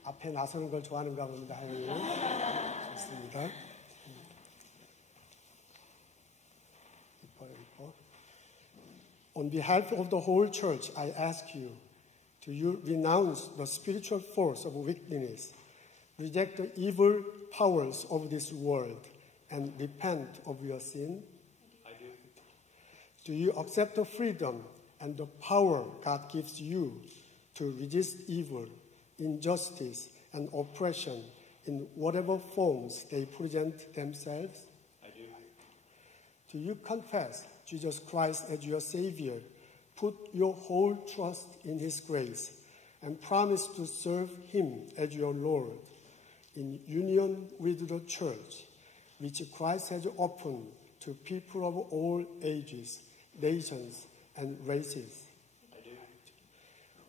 앞에 나서는 걸 좋아하는가 봅니다. 하영이. 좋습니다. On behalf of the whole church, I ask you, do you renounce the spiritual force of wickedness, reject the evil powers of this world, and repent of your sin? I do. Do you accept the freedom and the power God gives you to resist evil, injustice, and oppression in whatever forms they present themselves? I do. Do you confess Jesus Christ as your Savior, put your whole trust in His grace, and promise to serve Him as your Lord in union with the church, which Christ has opened to people of all ages, nations, and races? I do.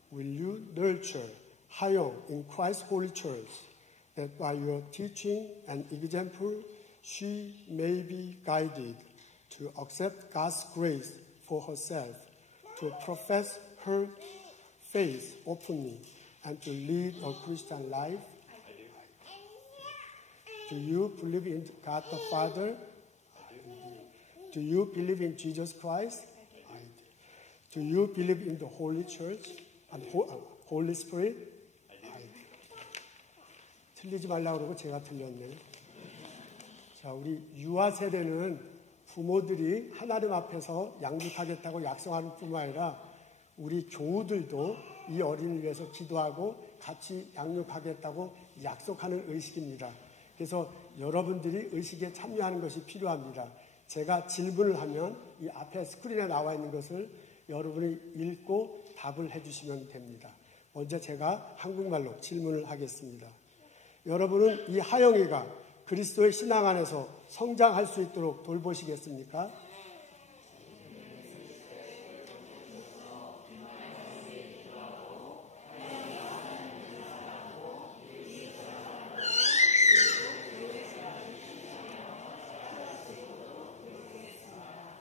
Will you nurture Ha-young in Christ's holy church, that by your teaching and example she may be guided to accept God's grace for herself, to profess her faith openly, and to lead a Christian life? I do. Do you believe in God the Father? I do. Do you believe in Jesus Christ? I do. Do you believe in the Holy Church and Holy Spirit? I do. 틀리지 말라고 그러고 제가 틀렸네요. 자, 우리 유아 세대는 부모들이 하나님 앞에서 양육하겠다고 약속하는 뿐만 아니라 우리 교우들도 이 어린이를 위해서 기도하고 같이 양육하겠다고 약속하는 의식입니다. 그래서 여러분들이 의식에 참여하는 것이 필요합니다. 제가 질문을 하면 이 앞에 스크린에 나와 있는 것을 여러분이 읽고 답을 해주시면 됩니다. 먼저 제가 한국말로 질문을 하겠습니다. 여러분은 이 하영이가 그리스도의 신앙 안에서 성장할 수 있도록 돌보시겠습니까?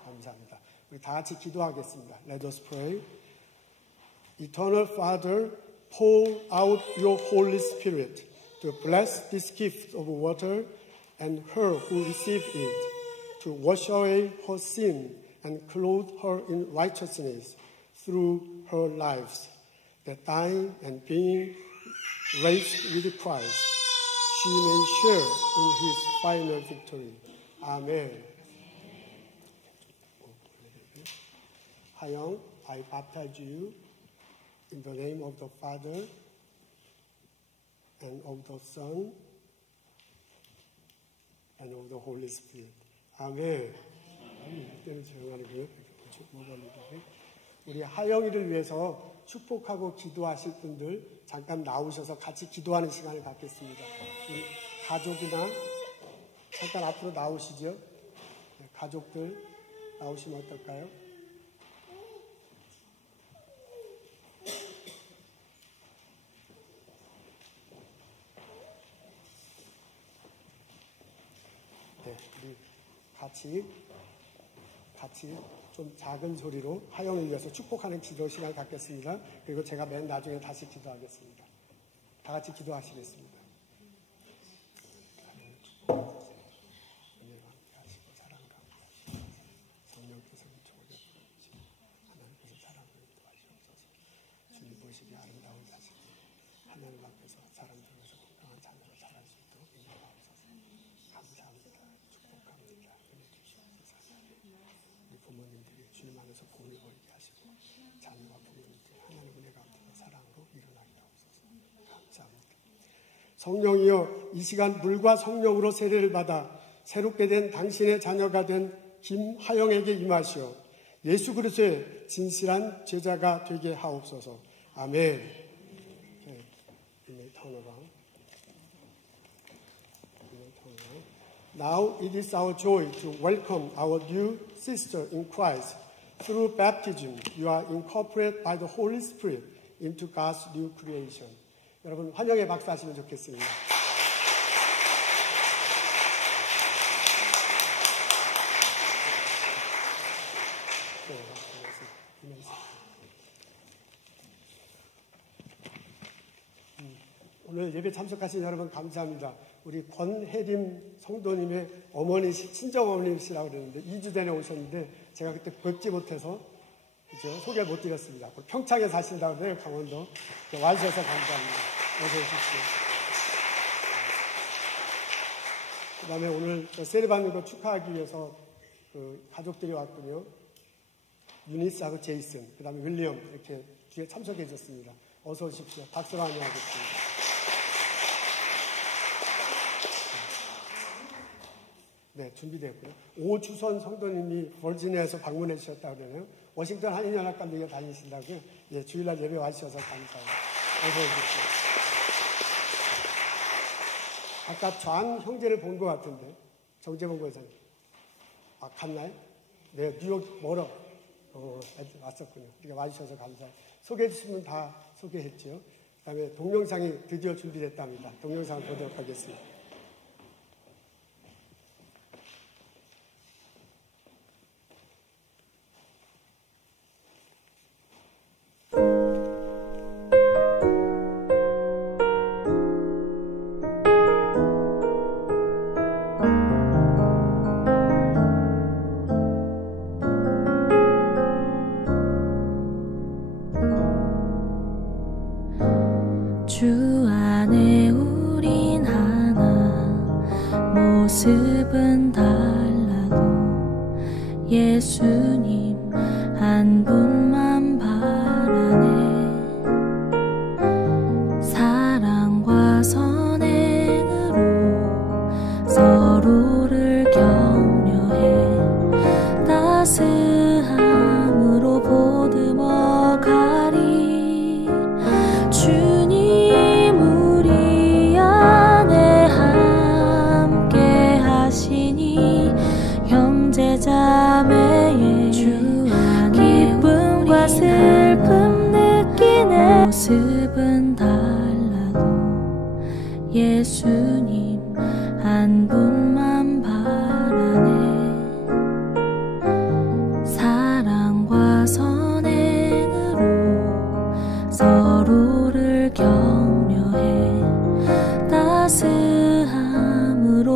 감사합니다. 우리 다 같이 기도하겠습니다. Let us pray. Eternal Father, pour out your Holy Spirit to bless this gift of water and her who received it, to wash away her sin and clothe her in righteousness through her lives, that dying and being raised with Christ, she may share in his final victory. Amen. 하영, I baptize you in the name of the Father and of the Son and of the Holy Spirit. 아멘. 이때는 조용하는 거예요. 우리 하영이를 위해서 축복하고 기도하실 분들 잠깐 나오셔서 같이 기도하는 시간을 갖겠습니다. 우리 가족이나 잠깐 앞으로 나오시죠. 가족들 나오시면 어떨까요? 네, 우리 같이 좀 작은 소리로 하영을 위해서 축복하는 기도 시간을 갖겠습니다. 그리고 제가 맨 나중에 다시 기도하겠습니다. 다 같이 기도하시겠습니다. 은혜와 함께하시고 사랑과 함께하시고 성령께서 이쪽으로 이끌어주시고 하나님께서 사랑을 인도하시옵소서. 주님 보시기에 아름다운 자식 하나님 앞에서 사람 중에서 건강한 자녀로 자랄 수 있도록 인도하옵소서. 감사합니다. 축복합니다. 은혜 주시옵소서. 우리 부모님들이 주님 안에서 본을 보이게 하시고 자녀와 부모님들 하나님 은혜 가운데서 사랑으로 일어나게 하옵소서. 감사합니다. 성령이여, 이 시간 물과 성령으로 세례를 받아 새롭게 된 당신의 자녀가 된 김하영에게 임하시어 예수 그리스도의 진실한 제자가 되게 하옵소서. 아멘. Now it is our joy to welcome our new sister in Christ. Through baptism, you are incorporated by the Holy Spirit into God's new creation. 여러분 환영의 박수 하시면 좋겠습니다. 오늘 예배 참석하신 여러분 감사합니다. 우리 권혜림 성도님의 어머니, 친정어머니시라고 그러는데 2주 전에 오셨는데 제가 그때 뵙지 못해서 그죠? 소개를 못 드렸습니다. 평창에 사신다고 그래요, 강원도. 와주셔서 감사합니다. 어서 오십시오. 그 다음에 오늘 세례 받는 거 축하하기 위해서 그 가족들이 왔군요. 유니스하고 제이슨, 그 다음에 윌리엄 이렇게 뒤에 참석해 주셨습니다. 어서 오십시오. 박수로 환영하겠습니다. 네, 준비되었고요. 오주선 성도님이 버지니아에서 방문해 주셨다고 그러네요. 워싱턴 한인연합관대에 다니신다고요. 예, 주일날 예배 와주셔서 감사합니다. 어서 오십시오. 아까 장 형제를 본 것 같은데, 정재봉 권사님. 아, 갔나요? 네, 뉴욕 멀어. 왔었군요. 그러니까 와주셔서 감사합니다. 소개해 주신 분 다 소개했죠. 그 다음에 동영상이 드디어 준비됐답니다. 동영상을 보도록 하겠습니다. 주 안에 우린 하나, 모습은 달라도 예수님 한 분만 바라네. 사랑과 선행으로 서로를 격려해 따스함으로 보듬어 가리. 주님 우리 안에 슬픔 느끼네. 모습은 달라도 예수님 한 분만 바라네. 사랑과 선행으로 서로를 격려해 따스함으로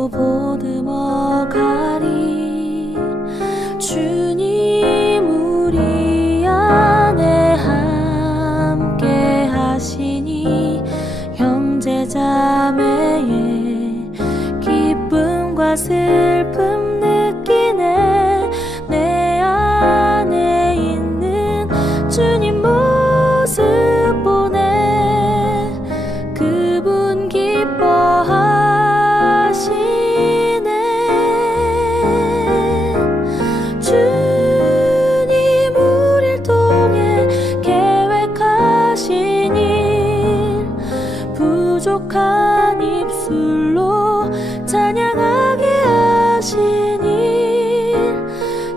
보듬어 가리. 주님 우리 안에 함께 하시니 형제자매의 기쁨과 슬픔 느끼네. 내 안에 있는 주님 모습 보네. 그분 기뻐하시네. 주님 우릴 통해 계획하신 일, 부족한 입술로 찬양하게 하신 일.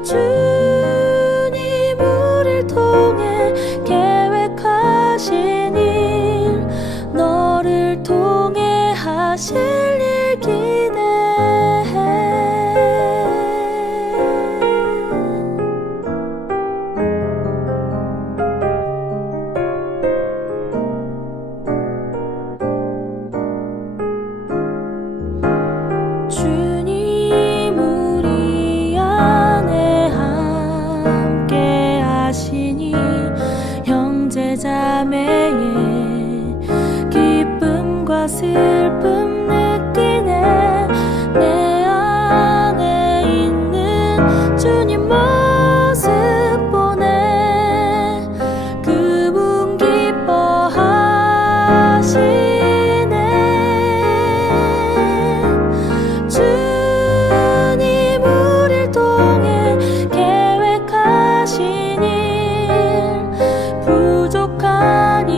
주님 우릴 통해 계획하신 일, 너를 통해 하실 일 기대해. 주님 우리 안에 함께 하시니 형제자매의 기쁨과 슬픔 느끼네. 내 안에 있는 주님 모습 보네. 그분 기뻐하시네. 주님 우릴 통해 계획하신 일, 부족한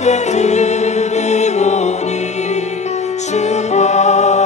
주께 드리오니 주 받으옵소서.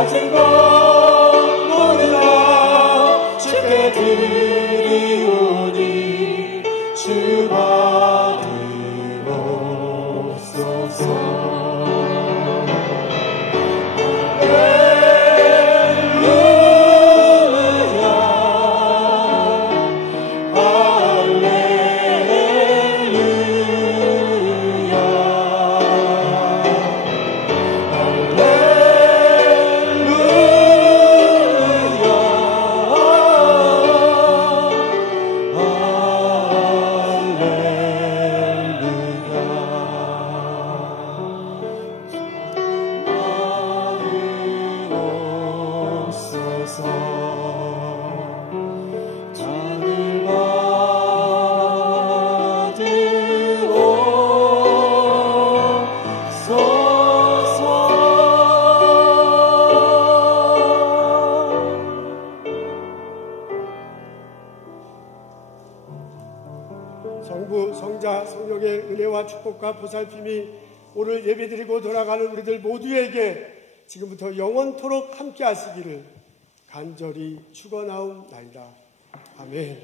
가진 것 모두 다 주께 드리오니 주 받으옵소서. 성부, 성자, 성령의 은혜와 축복과 보살핌이 오늘 예배드리고 돌아가는 우리들 모두에게 지금부터 영원토록 함께 하시기를 간절히 축원하옵나이다. 아멘.